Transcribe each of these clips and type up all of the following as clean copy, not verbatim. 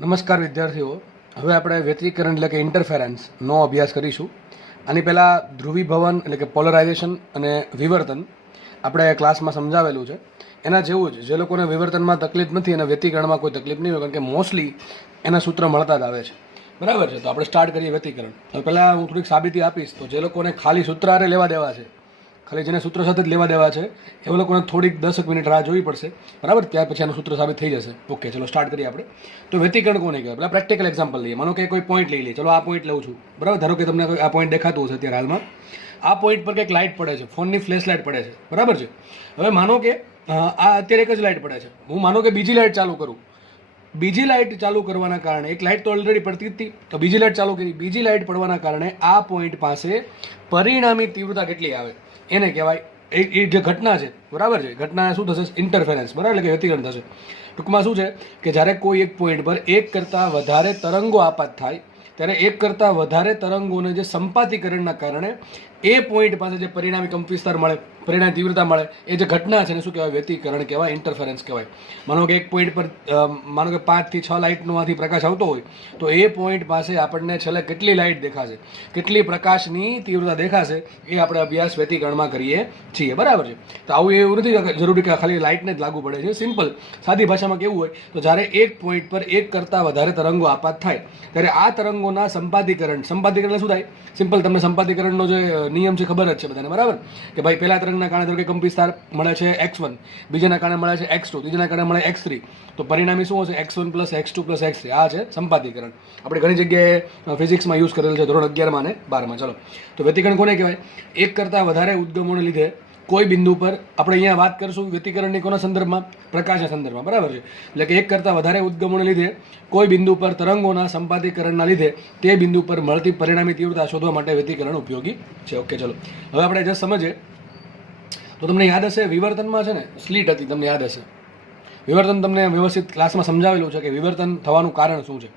નમસ્કાર વિદ્યાર્થીઓ, હવે આપણે વ્યતિકરણ એટલે કે ઇન્ટરફેરન્સનો અભ્યાસ કરીશું. આની પહેલાં ધ્રુવીભવન એટલે કે પોલરાઇઝેશન અને વિવર્તન આપણે ક્લાસમાં સમજાવેલું છે. એના જેવું જ જે લોકોને વિવર્તનમાં તકલીફ નથી અને વ્યતિકરણમાં કોઈ તકલીફ નહીં હોય, કારણ કે મોસ્ટલી એના સૂત્ર મળતા જ આવે છે. બરાબર છે? તો આપણે સ્ટાર્ટ કરીએ વ્યતિકરણ. હવે પહેલાં હું થોડીક સાબિતી આપીશ. તો જે લોકોને ખાલી સૂત્ર આરે લેવા દેવા છે, ખાલી જેને સૂત્ર સાથે જ લેવા દેવા છે, એવા લોકોને થોડીક 10 મિનિટ રાહ જોવી પડશે. બરાબર? ત્યાર પછી આનું સૂત્ર સાબિત થઈ જશે. ઓકે, ચલો સ્ટાર્ટ કરીએ આપણે. તો વ્યતિકરણ કોને કહેવાય? પહેલાં પ્રેક્ટિકલ એક્ઝામ્પલ લઈએ. માનો કે કોઈ પોઈન્ટ લઈ લઈએ. ચલો આ પોઈન્ટ લઉં છું. બરાબર? ધારો કે તમને આ પોઈન્ટ દેખાતું હશે અત્યારે હાલમાં. આ પોઈન્ટ પર કંઈક લાઇટ પડે છે, ફોનની ફ્લેશ લાઇટ પડે છે. બરાબર છે? હવે માનો કે આ અત્યારે એક જ લાઇટ પડે છે. હું માનો કે બીજી લાઇટ ચાલુ કરું. બીજી લાઇટ ચાલુ કરવાના કારણે એક લાઇટ તો ઓલરેડી પડતી હતી, તો બીજી લાઇટ ચાલુ કરી. બીજી લાઇટ પડવાના કારણે આ પોઈન્ટ પાસે પરિણામી તીવ્રતા કેટલી આવે એને કહેવાય. એ જે ઘટના છે, બરાબર છે, ઘટના શું થશે? ઇન્ટરફેરન્સ. બરાબર? એટલે કે વ્યતિકરણ થશે. ટૂંકમાં શું છે કે જ્યારે કોઈ એક પોઈન્ટ પર એક કરતાં વધારે તરંગો આપાત થાય, ત્યારે એક કરતાં વધારે તરંગોને જે સંપાતીકરણના કારણે એ પોઈન્ટ પાસે જે પરિણામી કંપવિસ્તાર મળે, પરિણામી તીવ્રતા મળે, એ જે ઘટના છે એને શું કહેવાય? વ્યતિકરણ કહેવાય, ઇન્ટરફેરન્સ કહેવાય. માનો કે એક પોઈન્ટ પર માનો કે 5 થી 6 લાઇટનોમાંથી પ્રકાશ આવતો હોય, તો એ પોઈન્ટ પાસે આપણને છેલ્લે કેટલી લાઇટ દેખાશે, કેટલી પ્રકાશની તીવ્રતા દેખાશે, એ આપણે અભ્યાસ વ્યતિકરણમાં કરીએ છીએ. બરાબર છે? તો આવું એવું નથી જરૂરી કે ખાલી લાઇટને જ લાગુ પડે છે. સિમ્પલ સાદી ભાષામાં કેવું હોય તો જ્યારે એક પોઈન્ટ પર એક કરતાં વધારે તરંગો આપાત થાય, ત્યારે આ તરંગોના સંપાતીકરણ શું થાય? સિમ્પલ, તમને સંપાતીકરણનો જે નિયમ છે ખબર જ છે બધાને. બરાબર? કે ભાઈ પહેલા તરંગના કારણે ધારો કે કંપવિસ્તાર મળે છે x1, બીજાના કારણે મળે છે x2, ત્રીજાના કારણે મળે x3. તો પરિણામી શું હશે? x1 + x2 + x3. આ છે સંપાતીકરણ. આપણે ઘણી જગ્યાએ ફિઝિક્સમાં યુઝ કરેલ છે, ધોરણ 11માં અને 12માં. ચલો, તો વ્યતિકરણ કોને કહેવાય? એક કરતાં વધારે ઉદ્ગમોને લીધે કોઈ બિંદુ પર, આપણે અહીંયા વાત કરીશું વ્યતિકરણની કોના સંદર્ભમાં? પ્રકાશના સંદર્ભમાં. બરાબર છે? એટલે કે એક કરતાં વધારે ઉદ્ગમોને લીધે કોઈ બિંદુ પર તરંગોના સંપાતીકરણના લીધે તે બિંદુ પર મળતી પરિણામી તીવ્રતા શોધવા માટે વ્યતિકરણ ઉપયોગી છે. ઓકે, ચલો હવે આપણે જે સમજીએ. તો તમને યાદ હશે વિવર્તનમાં છે ને સ્લીટ હતી, તમને યાદ હશે. વિવર્તન તમને વ્યવસ્થિત ક્લાસમાં સમજાવેલું છે કે વિવર્તન થવાનું કારણ શું છે.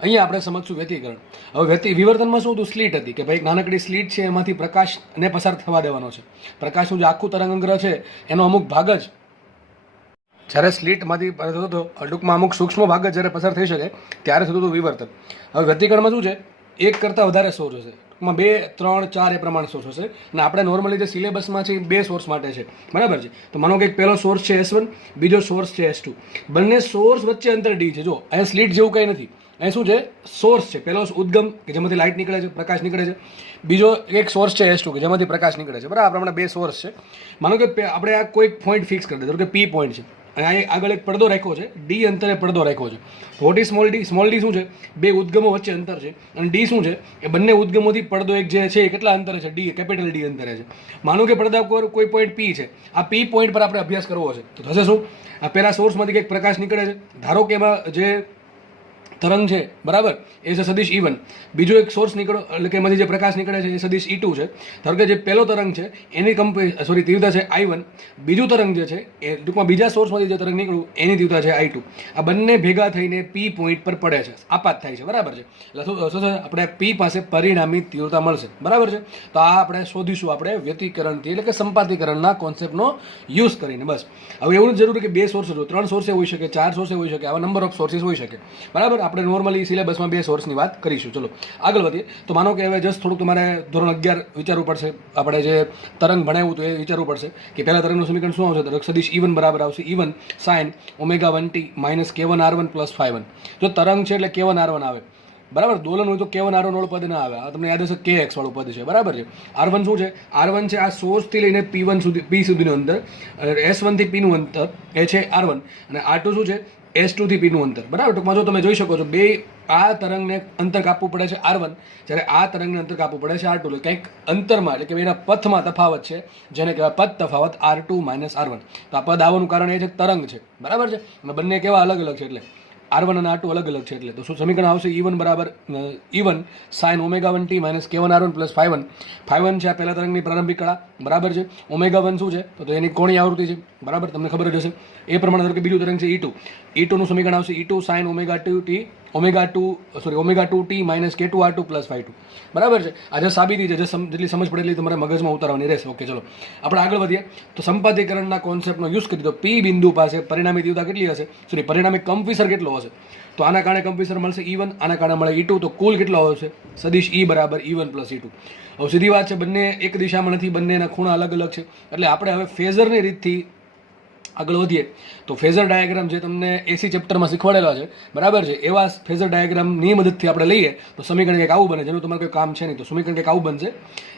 અહીંયા આપણે સમજશું વ્યતિકરણ. હવે વિવર્તનમાં શું હતું? સ્લીટ હતી કે ભાઈ નાનકડી સ્લીટ છે, એમાંથી પ્રકાશને પસાર થવા દેવાનો છે. પ્રકાશનું જે આખું તરંગગ્રહ છે એનો અમુક ભાગ જ જ્યારે સ્લીટમાંથી થતો હતો, ટૂંકમાં અમુક સૂક્ષ્મ ભાગ જ જ્યારે પસાર થઈ શકે ત્યારે થતું હતું વિવર્તન. હવે વ્યતિકરણમાં શું છે? એક કરતાં વધારે સોર્સ હશે, ટૂંકમાં 2, 3, 4 એ પ્રમાણે સોર્સ હશે. અને આપણે નોર્મલી જે સિલેબસમાં છે એ 2 સોર્સ માટે છે. બરાબર છે? તો માનો કે એક પહેલો સોર્સ છે S1, બીજો સોર્સ છે S2. બંને સોર્સ વચ્ચે અંતર D છે. જો અહીંયા સ્લીટ જેવું કંઈ નથી. અહીં શું છે? સોર્સ છે. પહેલો ઉદ્ગમ કે જેમાંથી લાઇટ નીકળે છે, પ્રકાશ નીકળે છે. બીજો એક સોર્સ છે S2 કે જેમાંથી પ્રકાશ નીકળે છે. બરાબર? આપણે 2 સોર્સ છે. માનો કે આપણે આ કોઈ પોઈન્ટ ફિક્સ કરી દઈએ, કે P પોઈન્ટ છે, અને અહીં આગળ એક પડદો રાખ્યો છે, D અંતરે પડદો રાખ્યો છે. What is small d? Small d શું છે? 2 ઉદ્ગમો વચ્ચે અંતર છે. અને D શું છે? એ બંને ઉદ્ગમોથી પડદો એક જે છે એ કેટલા અંતરે છે? D, કેપિટલ D અંતરે છે. માનો કે પડદા પર કોઈ પોઈન્ટ P છે. આ P પોઈન્ટ પર આપણે અભ્યાસ કરવો છે, તો થશે શું? આ પહેલા સોર્સમાંથી કંઈક પ્રકાશ નીકળે છે. ધારો કે એમાં જે તરંગ છે, બરાબર, એ છે સદિશ E1. બીજો એક સોર્સ નીકળો, એટલે કે એમાંથી જે પ્રકાશ નીકળે છે એ સદિશ E2 છે. ધારો કે જે પહેલો તરંગ છે એની તીવ્રતા છે I1. બીજું તરંગ જે છે એ ટૂંકમાં બીજા સોર્સમાંથી જે તરંગ નીકળ્યું એની તીવ્રતા છે I2. આ બંને ભેગા થઈને P પોઈન્ટ પર પડે છે, આપાત થાય છે. બરાબર છે? એટલે શું છે? આપણે P પાસે પરિણામી તીવ્રતા મળશે. બરાબર છે? તો આ આપણે શોધીશું આપણે વ્યતિકરણથી, એટલે કે સંપાતીકરણના કોન્સેપ્ટનો યુઝ કરીને. બસ. હવે એવું નથી જરૂરી કે 2 સોર્સ હોય, 3 સોર્સ હોઈ શકે, 4 સોર્સ હોઈ શકે, આવા નંબર ઓફ સોર્સિસ હોઈ શકે. બરાબર? આપણે નોર્મલી સિલેબસમાં 2 સોર્સની વાત કરીશું. ચલો આગળ વધીએ. તો માનો કે હવે જસ્ટ થોડુંક તમારે ધોરણ 11 વિચારવું પડશે. આપણે જે તરંગ ભણાવ્યું હતું એ વિચારવું પડશે કે પહેલા તરંગનું સમીકરણ શું આવશે? સદિશ E1 બરાબર આવશે E1 sin ω1t - k1r1 + ϕ1. જો તરંગ છે એટલે k1r1 આવે. બરાબર? દોલન હોય તો k1r1 વાળું પદ ના આવે. આ તમને યાદ હશે kx વાળું પદ છે. બરાબર છે? r1 શું છે? r1 છે આ સોર્સથી લઈને P સુધીનું અંતર. S1 થી P નું અંતર એ છે r1. અને r2 શું છે? S2 થી P નું અંતર. બરાબર? ટૂંકમાં જો તમે જોઈ શકો છો, આ તરંગને અંતર કાપવું પડે છે r1, જ્યારે આ તરંગને અંતર કાપવું પડે છે r2. એટલે કંઈક અંતરમાં, એટલે કે એના પથમાં તફાવત છે, જેને કહેવાય પથ તફાવત r2 - r1. તો આ પદ આવવાનું કારણ એ છે તરંગ છે. બરાબર છે? અને બંને કેવા અલગ અલગ છે, એટલે R1 અને R2 અલગ અલગ છે. એટલે તો શું સમીકરણ આવશે? E1 બરાબર E1 sin ω1t - k1r1 + ϕ1. ϕ1 છે આ પહેલા તરંગની પ્રારંભિક કળા. બરાબર છે? ω1 શું છે? તો એની કોણીય આવૃત્તિ છે. બરાબર? તમને ખબર જ હશે. એ પ્રમાણે ધારો કે બીજું તરંગ છે E2. E2 નું સમીકરણ આવશે E2 sin ω2t omega 2t minus K2R2 plus φ2 બરાબર છે. આ જે સાબિતી છે, જેટલી સમજ પડે એટલી તમારે મગજમાં ઉતારવાની રહેશે. ઓકે, ચલો આપણે આગળ વધીએ. તો સંપાદીકરણના કોન્સેપ્ટનો યુઝ કરી, તો P બિંદુ પાસે પરિણામી તીવ્રતા કેટલી હશે, પરિણામી કંપવિસર કેટલો હશે? તો આના કારણે કંપવિસર મળશે E1, આના કારણે મળે E2, તો કુલ કેટલો હશે? સદિશ E બરાબર E1 પ્લસ E2. હવે સીધી વાત છે, બંને એક દિશામાં નથી, બંનેના ખૂણા અલગ અલગ છે. એટલે આપણે હવે ફેઝરની રીતથી આગળ વધીએ. તો ફેઝર ડાયાગ્રામ જે તમને એસી ચેપ્ટરમાં શીખવાડેલા છે, બરાબર છે, એવા ફેઝર ડાયાગ્રામની મદદથી આપણે લઈએ તો સમીકરણ કંઈક આવું બને, જેનું તમારે કોઈ કામ છે નહીં. તો સમીકરણ કંઈક આવું બનશે,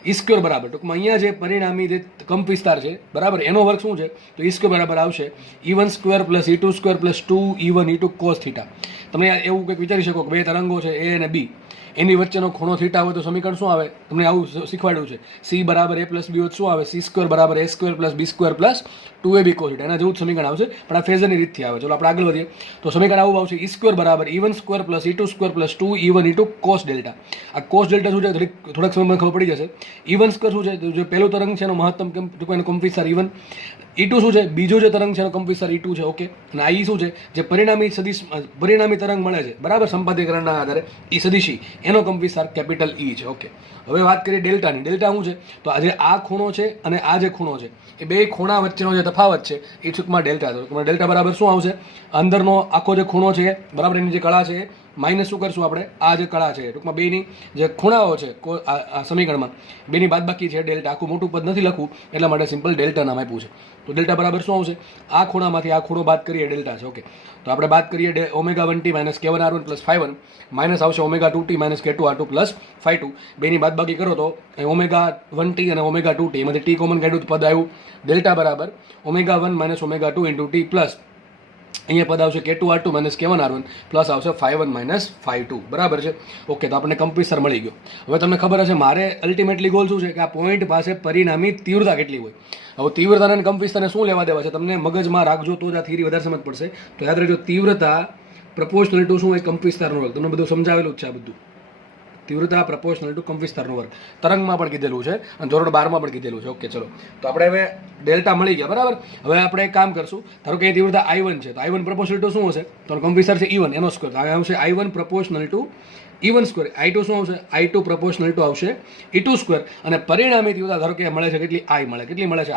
E² બરાબર, ટૂંકમાં અહીંયા જે પરિણામી જે કંપ વિસ્તાર છે, બરાબર, એનો વર્ગ શું છે? તો E² બરાબર આવશે E1² plus E2² plus 2E1 E2 cos θ. તમે એવું કંઈક વિચારી શકો કે બે તરંગો છે A અને B, એની વચ્ચેનો ખૂણો થીટા હોય તો સમીકરણ શું આવે? તમને આવું શીખવાડ્યું છે. C બરાબર A પ્લસ B હોય શું આવે? C² બરાબર A² plus B² plus 2AB cos θ. એના જેવું જ સમીકરણ આવશે, પણ આ ફેઝરની રીતથી આવે. ચલો આપણે આગળ વધીએ. તો સમીકરણ આવું આવશે, E² બરાબર E1² plus E2² plus 2E1 E2 cos δ. આ cos δ શું છે? થોડાક સમયમાં ખબર પડી જશે. E1² શું છે? તો જે પહેલું તરંગ છે એનો મહત્તમ કંપ વિસ્તાર E1. E2 શું છે? બીજું જે તરંગ છે એનો કંપ વિસ્તાર E2 છે. ઓકે, અને આ E શું છે? જે પરિણામી તરંગ મળે છે, બરાબર, સંપાદીકરણના આધારે E સદિશી, એનો કંપ વિસ્તાર કેપિટલ E છે. ઓકે, હવે વાત કરીએ ડેલ્ટાની. ડેલ્ટા શું છે? તો આજે આ ખૂણો છે અને આ જે ખૂણો છે, એ બે ખૂણા વચ્ચેનો જે તફાવત છે એ ટૂંકમાં ડેલ્ટા છે. ડેલ્ટા બરાબર શું આવશે? અંદરનો આખો જે ખૂણો છે, બરાબર, એની જે કળા છે, માઇનસ શું કરશું આપણે? આ જે કળા છે, ટૂંકમાં બેની જે ખૂણાઓ છે આ સમીકરણમાં, બેની બાદબાકી છે ડેલ્ટા. આખું મોટું પદ નથી લખવું, એટલા માટે સિમ્પલ ડેલ્ટા નામ આપ્યું છે. તો ડેલ્ટા બરાબર શું આવશે? આ ખૂણામાંથી આ ખૂણો બાદ કરીએ ડેલ્ટા છે. ઓકે, તો આપણે બાદ કરીએ Ω1t minus K1R1 plus φ1 minus આવશે Ω2t માઇનસ K2R2 પ્લસ φ2. બેની બાદબાકી કરો તો Ω1t અને Ω2t, એમાંથી t કોમન કાઢ્યું પદ આવ્યું ડેલ્ટા બરાબર Ω1 માઇનસ Ω2 ઇન્ટુ t પ્લસ અહીંયા પદ આવશે K2R2 માઇનસ K1R1 પ્લસ આવશે φ1 માઇનસ φ2. બરાબર છે. ઓકે, તો આપણને કંપ વિસ્તાર મળી ગયો. હવે તમને ખબર હશે મારે અલ્ટિમેટલી ગોલ શું છે કે આ પોઈન્ટ પાસે પરિણામી તીવ્રતા કેટલી હોય. હવે તીવ્રતા અને કંપ વિસ્તારને શું લેવા દેવા છે તમને મગજમાં રાખજો, તો જ આ થિયરી વધારે સમજ પડશે. તો યાદ રાખજો, તીવ્રતા પ્રપોર્શનલ ટુ શું હોય? કંપ વિસ્તારનો વર્ગ. તમને બધું સમજાવેલું જ છે આ બધું. તીવ્રતા પ્રપોર્શનલ ટુ કંપ વિસ્તારનો વર્ગ તરંગમાં પણ કીધેલું છે અને ધોરણ 12માં પણ કીધેલું છે. ઓકે, ચલો તો આપણે હવે ડેલ્ટા મળી ગયા, બરાબર. હવે આપણે એક કામ કરશું, ધારો કે તીવ્રતા I1 છે, તો I1 પ્રપોર્શનલ ટુ શું હશે? તો કંપ વિસ્તાર છે E1 એનો સ્ક્વેર, તો આ આવશે I1 proportional two E1 square. I2 શું આવશે? I2 પ્રપોર્શનલ ટુ આવશે E2 સ્ક્વેર. અને પરિણામી તીવ્રતા ધારો કે મળે છે કેટલી? I મળે. કેટલી મળે છે?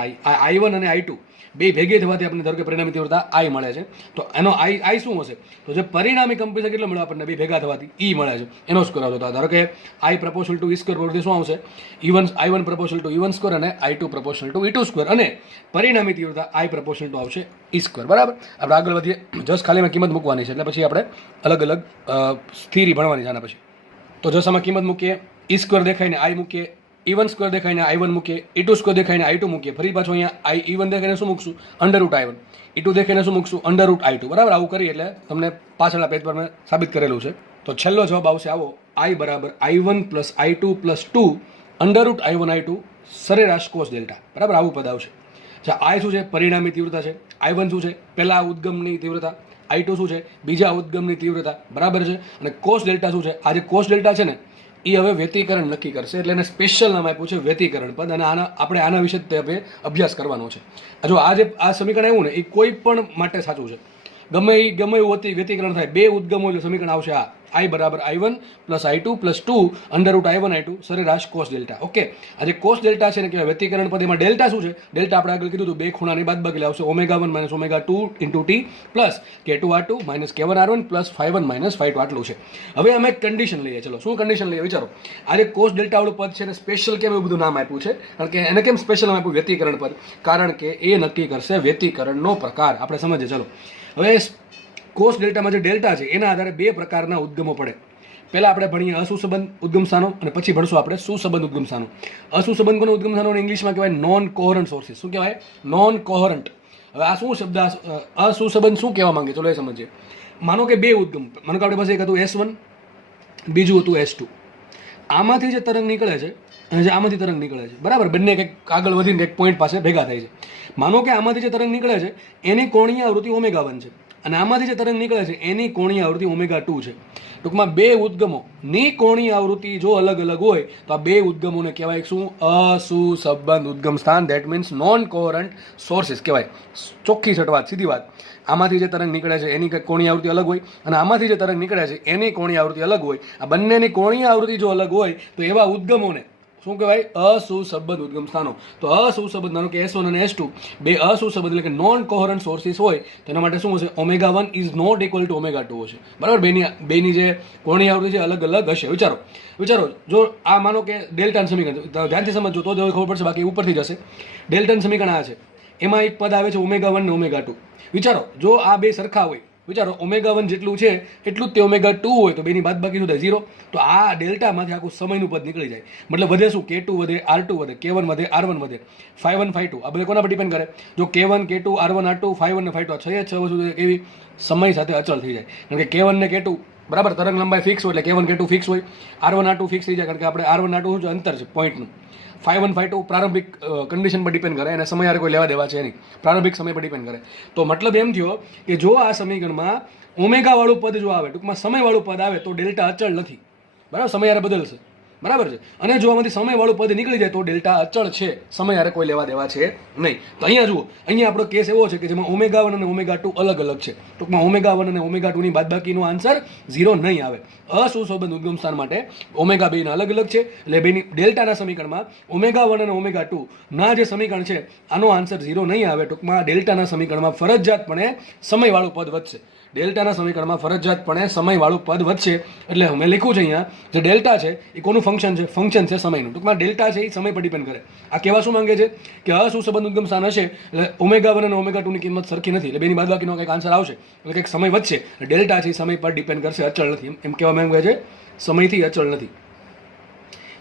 I1 અને I2 બે ભેગી થવાથી આપણને ધારો કે પરિણામી તીવ્રતા I મળે છે. તો એનો I શું હશે? તો જે પરિણામી કંપ વિસ્તાર કેટલો મળે આપણને? બે ભેગા થવાથી E મળે છે, એનો સ્ક્વેર આવતો. ધારો કે I proportional two E square પરથી શું આવશે? I1 proportional two E1 square અને I2 proportional two E2 square, અને પરિણામી તીવ્રતા I પ્રપોર્શનલ ટુ આવશે E સ્ક્વેર. બરાબર. આપણે આગળ વધીએ. જસ્ટ ખાલી કિંમત મૂકવાની છે, એટલે પછી આપણે અલગ અલગ થિયરી ભણવાની છે આના પછી. તો જસ્ટ આમાં કિંમત મૂકીએ, E સ્ક્વેર દેખાઈને I મૂકીએ, E1² દેખાઈને I1 મૂકીએ, E2² દેખાઈને I2 મૂકીએ, ફરી પાછું અહીંયા E1 દેખાઈને શું મૂકશું? √ I1. E2 દેખાઈને શું મૂકશું? √ I2. બરાબર. આવું કરીએ એટલે તમને પાછળના પેજ પર મેં સાબિત કરેલું છે. તો છેલ્લો જવાબ આવશે આવો, I બરાબર I1 plus I2 plus 2 √ I1 I2 સરેરાશ કોસ ડેલ્ટા. બરાબર, આવું પદ આવશે. I શું છે? પરિણામી તીવ્રતા છે. I1 શું છે? પહેલા ઉદ્ગમની તીવ્રતા. I2 શું છે? બીજા ઉદ્ગમની તીવ્રતા. બરાબર છે. અને કોસ ડેલ્ટા શું છે? આ જે કોસ ડેલ્ટા છે ને, એ હવે વ્યતિકરણ નક્કી કરશે, એટલે એને સ્પેશિયલ નામ આપ્યું છે વ્યતિકરણ પદ. અને આપણે આના વિશે જ અભ્યાસ કરવાનો છે. જો આ સમીકરણ આવ્યું ને, એ કોઈ પણ માટે સાચું છે. ગમે એવું વ્યતિકરણ થાય, બે ઉદ્ગમો એટલે સમીકરણ આવશે આ I બરાબર I1 plus I2 plus 2 √ I1 I2 સરેરાશ કોસ ડેલ્ટા. ઓકે, આ જે કોસ ડેલ્ટા છે ને કહેવાય વ્યતિકરણ પદ. એમાં ડેલ્ટા શું છે? ડેલ્ટા આપણે આગળ કીધું હતું, બે ખૂણાની બાદબાકી આવશે Ω1 minus Ω2 into t plus K2R2 minus K1R1 plus φ1 minus φ2 આટલું છે. હવે અમે એક કન્ડિશન લઈએ. ચલો, શું કન્ડિશન લઈએ વિચારો. આ જે કોસ ડેલ્ટા વાળું પદ છે ને સ્પેશિયલ કેમ એવું બધું નામ આપ્યું છે? કારણ કે એને કેમ સ્પેશિયલ નામ આપ્યું વ્યતિકરણ પદ? કારણ કે એ નક્કી કરશે વ્યતિકરણનો પ્રકાર. આપણે સમજીએ. ચલો, હવે કોસ ડેલ્ટામાં જે ડેલ્ટા છે એના આધારે બે પ્રકારના ઉદ્ગમો પડે. પહેલા આપણે ભણીએ અસુસંબંધ ઉદ્ગમ સ્થાનો, અને પછી ભણશું આપણે સુસંબંધ ઉદ્ગમ સ્થાનો. અસુસંબંધ કોનો ઉદ્ગમ સ્થાનો ઇંગ્લિશમાં કહેવાય? Non coherent sources. શું કહેવાય? Non coherent. હવે આ શું શબ્દ? અસુસંબંધ શું કહેવા માંગે? ચલો એ સમજીએ. માનો કે બે ઉદ્ગમ, માનો કે આપણી પાસે એક હતું S1, બીજું હતું S2. આમાંથી જે તરંગ નીકળે છે અને જે આમાંથી તરંગ નીકળે છે, બરાબર, બંને કંઈક આગળ વધીને એક પોઈન્ટ પાસે ભેગા થાય છે. માનો કે આમાંથી જે તરંગ નીકળે છે એની કોણીય આવૃત્તિ Ω1 છે અને આમાંથી જે તરંગ નીકળે છે એની કોણીય આવૃત્તિ ઓમેગા 2 છે. ટૂંકમાં બે ઉદ્ગમોની કોણીય આવૃત્તિ જો અલગ અલગ હોય તો આ બે ઉદ્ગમોને કહેવાય શું? અસુસંબંધ ઉદ્ગમ સ્થાન. That means non coherent sources કહેવાય. ચોખ્ખી છટવાત, સીધી વાત. આમાંથી જે તરંગ નીકળે છે એની કોણીય આવૃત્તિ અલગ હોય અને આમાંથી જે તરંગ નીકળે છે એની કોણીય આવૃત્તિ અલગ હોય. આ બંનેની કોણીય આવૃત્તિ જો અલગ હોય તો એવા ઉદ્ગમોને શું કહેવાય? અસુસંબંધ ઉદ્ગમ સ્થાનો. તો અસુસંબંધ ધારો કે S1 અને S2 બે અસુસંબંધ એટલે કે નોન કોહરન્ટ સોર્સિસ હોય તેના માટે શું હશે? Omega 1 is not equal to omega 2 હશે. બરાબર? બેની જે કોણીય આવૃત્તિ છે અલગ અલગ હશે. વિચારો જો આ માનો કે ડેલ્ટાનું સમીકરણ ધ્યાનથી સમજો તો જ ખબર પડશે, બાકી ઉપરથી જશે. ડેલ્ટાનું સમીકરણ આ છે, એમાં એક પદ આવે છે ઓમેગા 1 ને ઓમેગા 2. વિચારો જો આ બે સરખા હોય, વિચારો ઓમેગા 1 જેટલું છે એટલું જ તે ઓમેગા 2 હોય તો બેની બાદબાકી શું થાય? 0. તો આ ડેલ્ટામાંથી આખું સમયનું પદ નીકળી જાય. મતલબ વધે શું? K2 વધે, R2 વધે, K1 વધે, R1 વધે, ϕ1 ϕ2. આ બધે કોના પર ડિપેન્ડ કરે? જો K1 K2 R1 R2 ϕ1 ને ϕ2 આ 6 વસ્તુ એવી સમય સાથે અચળ થઈ જાય. કારણ કે K1 ને K2 બરાબર તરંગ લંબાઈ ફિક્સ હોય એટલે K1 K2 ફિક્સ હોય, R1 R2 ફિક્સ થઈ જાય કારણ કે આપણે R1 R2 શું છે? અંતર છે પોઈન્ટનું. ϕ1 ϕ2 પ્રારંભિક કન્ડિશન પર ડિપેન્ડ કરે અને સમય કોઈ લેવા દેવા છે નહીં, પ્રારંભિક સમય પર ડિપેન્ડ કરે. તો મતલબ એમ થયો કે જો આ સમીકરણમાં ઓમેગા વાળું પદ જો આવે, ટૂંકમાં સમય વાળું પદ આવે તો ડેલ્ટા અચળ નથી. બરાબર? સમય યારે બદલશે. બરાબર છે? અને જો આમાંથી સમય વાળું પદ નીકળી જાય તો ડેલ્ટા અચળ છે, સમય યારે કોઈ લેવા દેવા છે નહીં. તો અહીંયા જુઓ, અહીંયા આપણો કેસ એવો છે કે જેમાં ઓમેગા 1 અને ઓમેગા 2 અલગ અલગ છે. ટૂંકમાં ઓમેગા 1 અને ઓમેગા 2 ની બાદબાકીનો આન્સર 0 નહીં આવે. અસુસંબંધ ઉદ્ગમ સ્થાન માટે ઓમેગા 2 ના અલગ અલગ છે એટલે બેની ડેલ્ટાના સમીકરણમાં ઓમેગા 1 અને ઓમેગા 2 ના જે સમીકરણ છે આનો આન્સર 0 નહીં આવે. ટૂંકમાં ડેલ્ટાના સમીકરણમાં ફરજિયાતપણે સમયવાળું પદ વધશે. ડેલ્ટાના સમીકરણમાં ફરજિયાતપણે સમયવાળું પદ વધશે. એટલે મેં લખ્યું છે અહીંયા જે ડેલ્ટા છે એ કોનું ફંક્શન છે? ફંક્શન છે સમયનું. ટૂંકમાં ડેલ્ટા છે એ સમય પર ડિપેન્ડ કરે. આ કહેવા શું માંગે છે કે અસુસંબંધ ઉદ્ગમ સ્થાન હશે એટલે ઓમેગા 1 અને ઓમેગા 2 ની કિંમત સરખી નથી એટલે બેની બાદબાકીનો કંઈક આન્સર આવશે એટલે કંઈક સમય વધશે. ડેલ્ટા છે એ સમય પર ડિપેન્ડ કરશે, અચળ નથી. એમ કહેવા માંગે છે સમયથી અચળ નથી.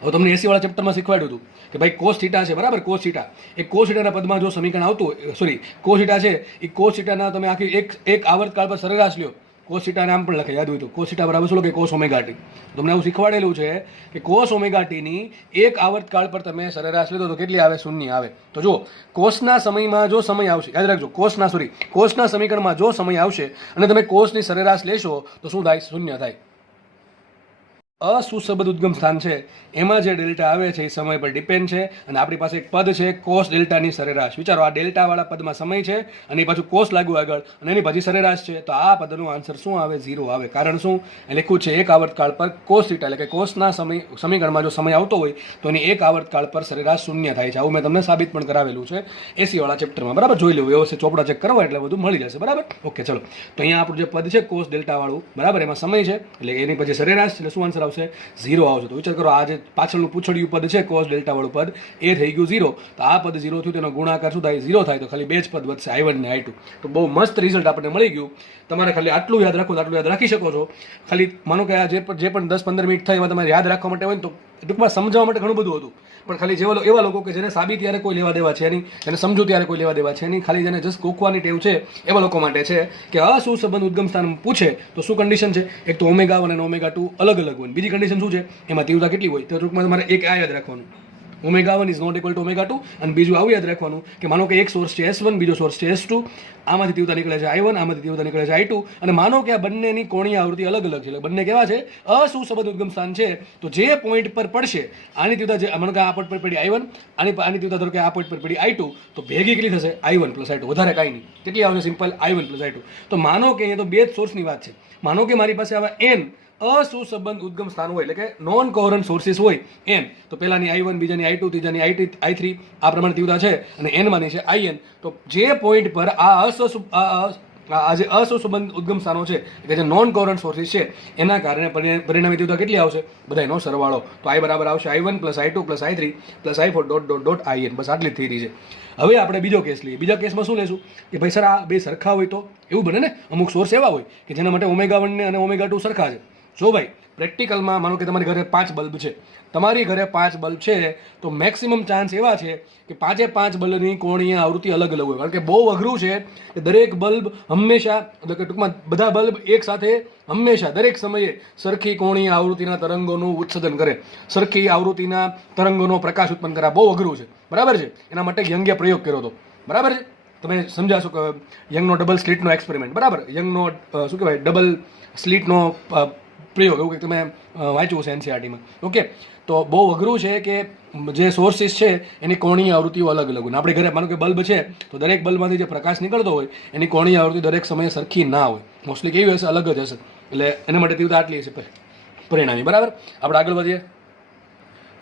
હવે તમને એસી વાળા ચેપ્ટરમાં શીખવાડ્યું હતું કે ભાઈ કોસ થીટા છે, બરાબર? કોસ થીટા એ કોસ થીટાના પદમાં જો સમીકરણ આવતું હોય, સોરી કોસ થીટા છે એ કોસ થીટાના તમે આખી એક આવર્તકાળ પર સરેરાશ લ્યો. કોસ થીટા નામ પણ લખે, યાદ હોય તો. કોસ થીટા બરાબર શું લખે? Cos omega T. તમને એવું શીખવાડેલું છે કે કોસ ઓમેગા ટીની એક આવર્તકાળ પર તમે સરેરાશ લીધો તો કેટલી આવે? 0 આવે. તો જો કોસના સમયમાં જો સમય આવશે, યાદ રાખજો, કોસના સમીકરણમાં જો સમય આવશે અને તમે કોસની સરેરાશ લેશો તો શું થાય? 0 થાય. અસુસંબંધ ઉદ્ગમ સ્થાન છે એમાં જે ડેલ્ટા આવે છે એ સમય પર ડિપેન્ડ છે અને આપણી પાસે એક પદ છે કોસ ડેલ્ટાની સરેરાશ. વિચારો, આ ડેલ્ટાવાળા પદમાં સમય છે અને એ પાછું કોસ લાગ્યું આગળ અને એની પછી સરેરાશ છે. તો આ પદનું આન્સર શું આવે? 0 આવે. કારણ શું? એ લખ્યું છે એક આવર્તકાળ પર કોસ થીટા એટલે કે કોસના સમીકરણમાં જો સમય આવતો હોય તો એની એક આવર્તકાળ પર સરેરાશ 0 થાય છે. આવું મેં તમને સાબિત પણ કરાવેલું છે એસી વાળા ચેપ્ટરમાં. બરાબર? જોઈ લેવું, વ્યવસ્થિત ચોપડા ચેક કરવા એટલે બધું મળી જશે. બરાબર? ઓકે, ચલો. તો અહીંયા આપણું જે પદ છે કોસ ડેલ્ટાવાળું, બરાબર, એમાં સમય છે એટલે એની પછી સરેરાશ એટલે શું આન્સર આવશે? 0 આવશે. તો વિચાર કરો, આ જે પાછળનું પૂછડ્યું પદ છે કોસ ડેલ્ટા વાળું પદ એ થઈ ગયું 0. તો આ પદ 0 થયું, તેનો ગુણાકાર શું થાય? 0 થાય. તો ખાલી બે જ પદ વધશે, I1 ને I2. તો બહુ મસ્ત રિઝલ્ટ આપણને મળી ગયું. તમારે ખાલી આટલું યાદ રાખવું, આટલું યાદ રાખી શકો છો. ખાલી માનો કે આ જે પણ 10-15 મિનિટ થાય એમાં તમારે યાદ રાખવા માટે હોય ને તો ટૂંકમાં સમજાવવા માટે ઘણું બધું હતું, પણ ખાલી એવા લોકો કે જેને સાબિત ત્યારે કોઈ લેવા દેવા છે નહીં, જેને સમજુ ત્યારે કોઈ લેવા દેવા છે નહીં, ખાલી જેને જસ્ટ ગોખવાની ટેવ છે એવા લોકો માટે છે કે અસુસંબંધ ઉદ્ગમ સ્થાન પૂછે તો શું કન્ડિશન છે? એક તો ઓમેગા 1 અને ઓમેગા 2 અલગ અલગ હોય. બીજી કન્ડિશન શું છે? એમાં તીવ્રતા કેટલી હોય? તો ટૂંકમાં તમારે એક આ યાદ રાખવાનું, omega 1 is not equal to omega 2. અને બીજું આવું યાદ રાખવાનું કે માનો કે એક સોર્સ છે S1, બીજો સોર્સ છે S2, આમાંથી તીવ્રતા નીકળે છે I1, આમાંથી તીવ્રતા નીકળે છે I2, અને માનો કે આ બંનેની કોણીય આવૃત્તિ અલગ અલગ છે એટલે બંને કેવા છે? અસુસંબંધ ઉદ્ગમ સ્થાન છે. તો જે પોઈન્ટ પર પડશે આની તીવ્રતા, જે માનો કે આ પોઈન્ટ પર પડી I1, આની તીવ્રતા ધારો કે આ પોઈન્ટ પર પડી I2, તો ભેગી કેટલી થશે? I1 પ્લસ I2, વધારે કાંઈ નહીં. કેટલી આવશે? Simple I1 plus I2. તો માનો કે અહીંયા તો બે જ સોર્સની વાત છે. માનો કે મારી પાસે આવા n અસુસંબંધ ઉદ્ગમ સ્થાન હોય એટલે કે નોન કોહરન્ટ સોર્સિસ હોય n, તો પહેલાની I1, બીજાની I2, ત્રીજાની I3 આ પ્રમાણે તીવ્રતા છે અને n માની છે In. તો જે પોઈન્ટ પર આ જે અસુસંબંધ ઉદ્ગમ સ્થાનો છે કે જે નોન કોહરન્ટ સોર્સિસ છે એના કારણે પરિણામી તીવ્રતા કેટલી આવશે? બધાનો સરવાળો. તો I બરાબર આવશે I1 plus I2 plus I3 plus I4 dot dot dot In. બસ આટલી થિયરી છે. હવે આપણે બીજો કેસ લઈએ. બીજા કેસમાં શું લેશું કે ભાઈ સર આ બે સરખા હોય તો એવું બને ને, અમુક સોર્સ એવા હોય કે જેના માટે ઓમેગા 1 અને ઓમેગા 2 સરખા છે. જો ભાઈ પ્રેક્ટિકલમાં માનો કે તમારી ઘરે 5 બલ્બ છે, તમારી ઘરે 5 બલ્બ છે તો મેક્સિમમ ચાન્સ એવા છે કે 5 બલ્બની કોણીય આવૃત્તિ અલગ અલગ હોય. કારણ કે બહુ અઘરું છે કે દરેક બલ્બ હંમેશા, એટલે કે ટૂંકમાં બધા બલ્બ એક સાથે હંમેશા દરેક સમયે સરખી કોણીય આવૃત્તિના તરંગોનું ઉત્સર્જન કરે, સરખી આવૃત્તિના તરંગોનો પ્રકાશ ઉત્પન્ન કરે. બહુ અઘરું છે, બરાબર છે. એના માટે યંગે પ્રયોગ કર્યો હતો, બરાબર છે. તમે સમજાશો કે યંગનો ડબલ સ્લિટનો એક્સપેરિમેન્ટ, બરાબર, યંગનો શું કહેવાય ડબલ સ્લિટનો પ્રયોગ, એવું કંઈક તમે વાંચ્યું છે એનસીઆરટીમાં. ઓકે, તો બહુ અઘરું છે કે જે સોર્સિસ છે એની કોણીય આવૃત્તિઓ અલગ અલગ હોય. આપણે ઘરે માનો કે બલ્બ છે તો દરેક બલ્બમાંથી જે પ્રકાશ નીકળતો હોય એની કોણીય આવૃત્તિ દરેક સમયે સરખી ના હોય, મોસ્ટલી કેવી હશે, અલગ જ હશે. એટલે એના માટે તીવ્રતા આટલી હશે પરિણામી. બરાબર, આપણે આગળ વધીએ.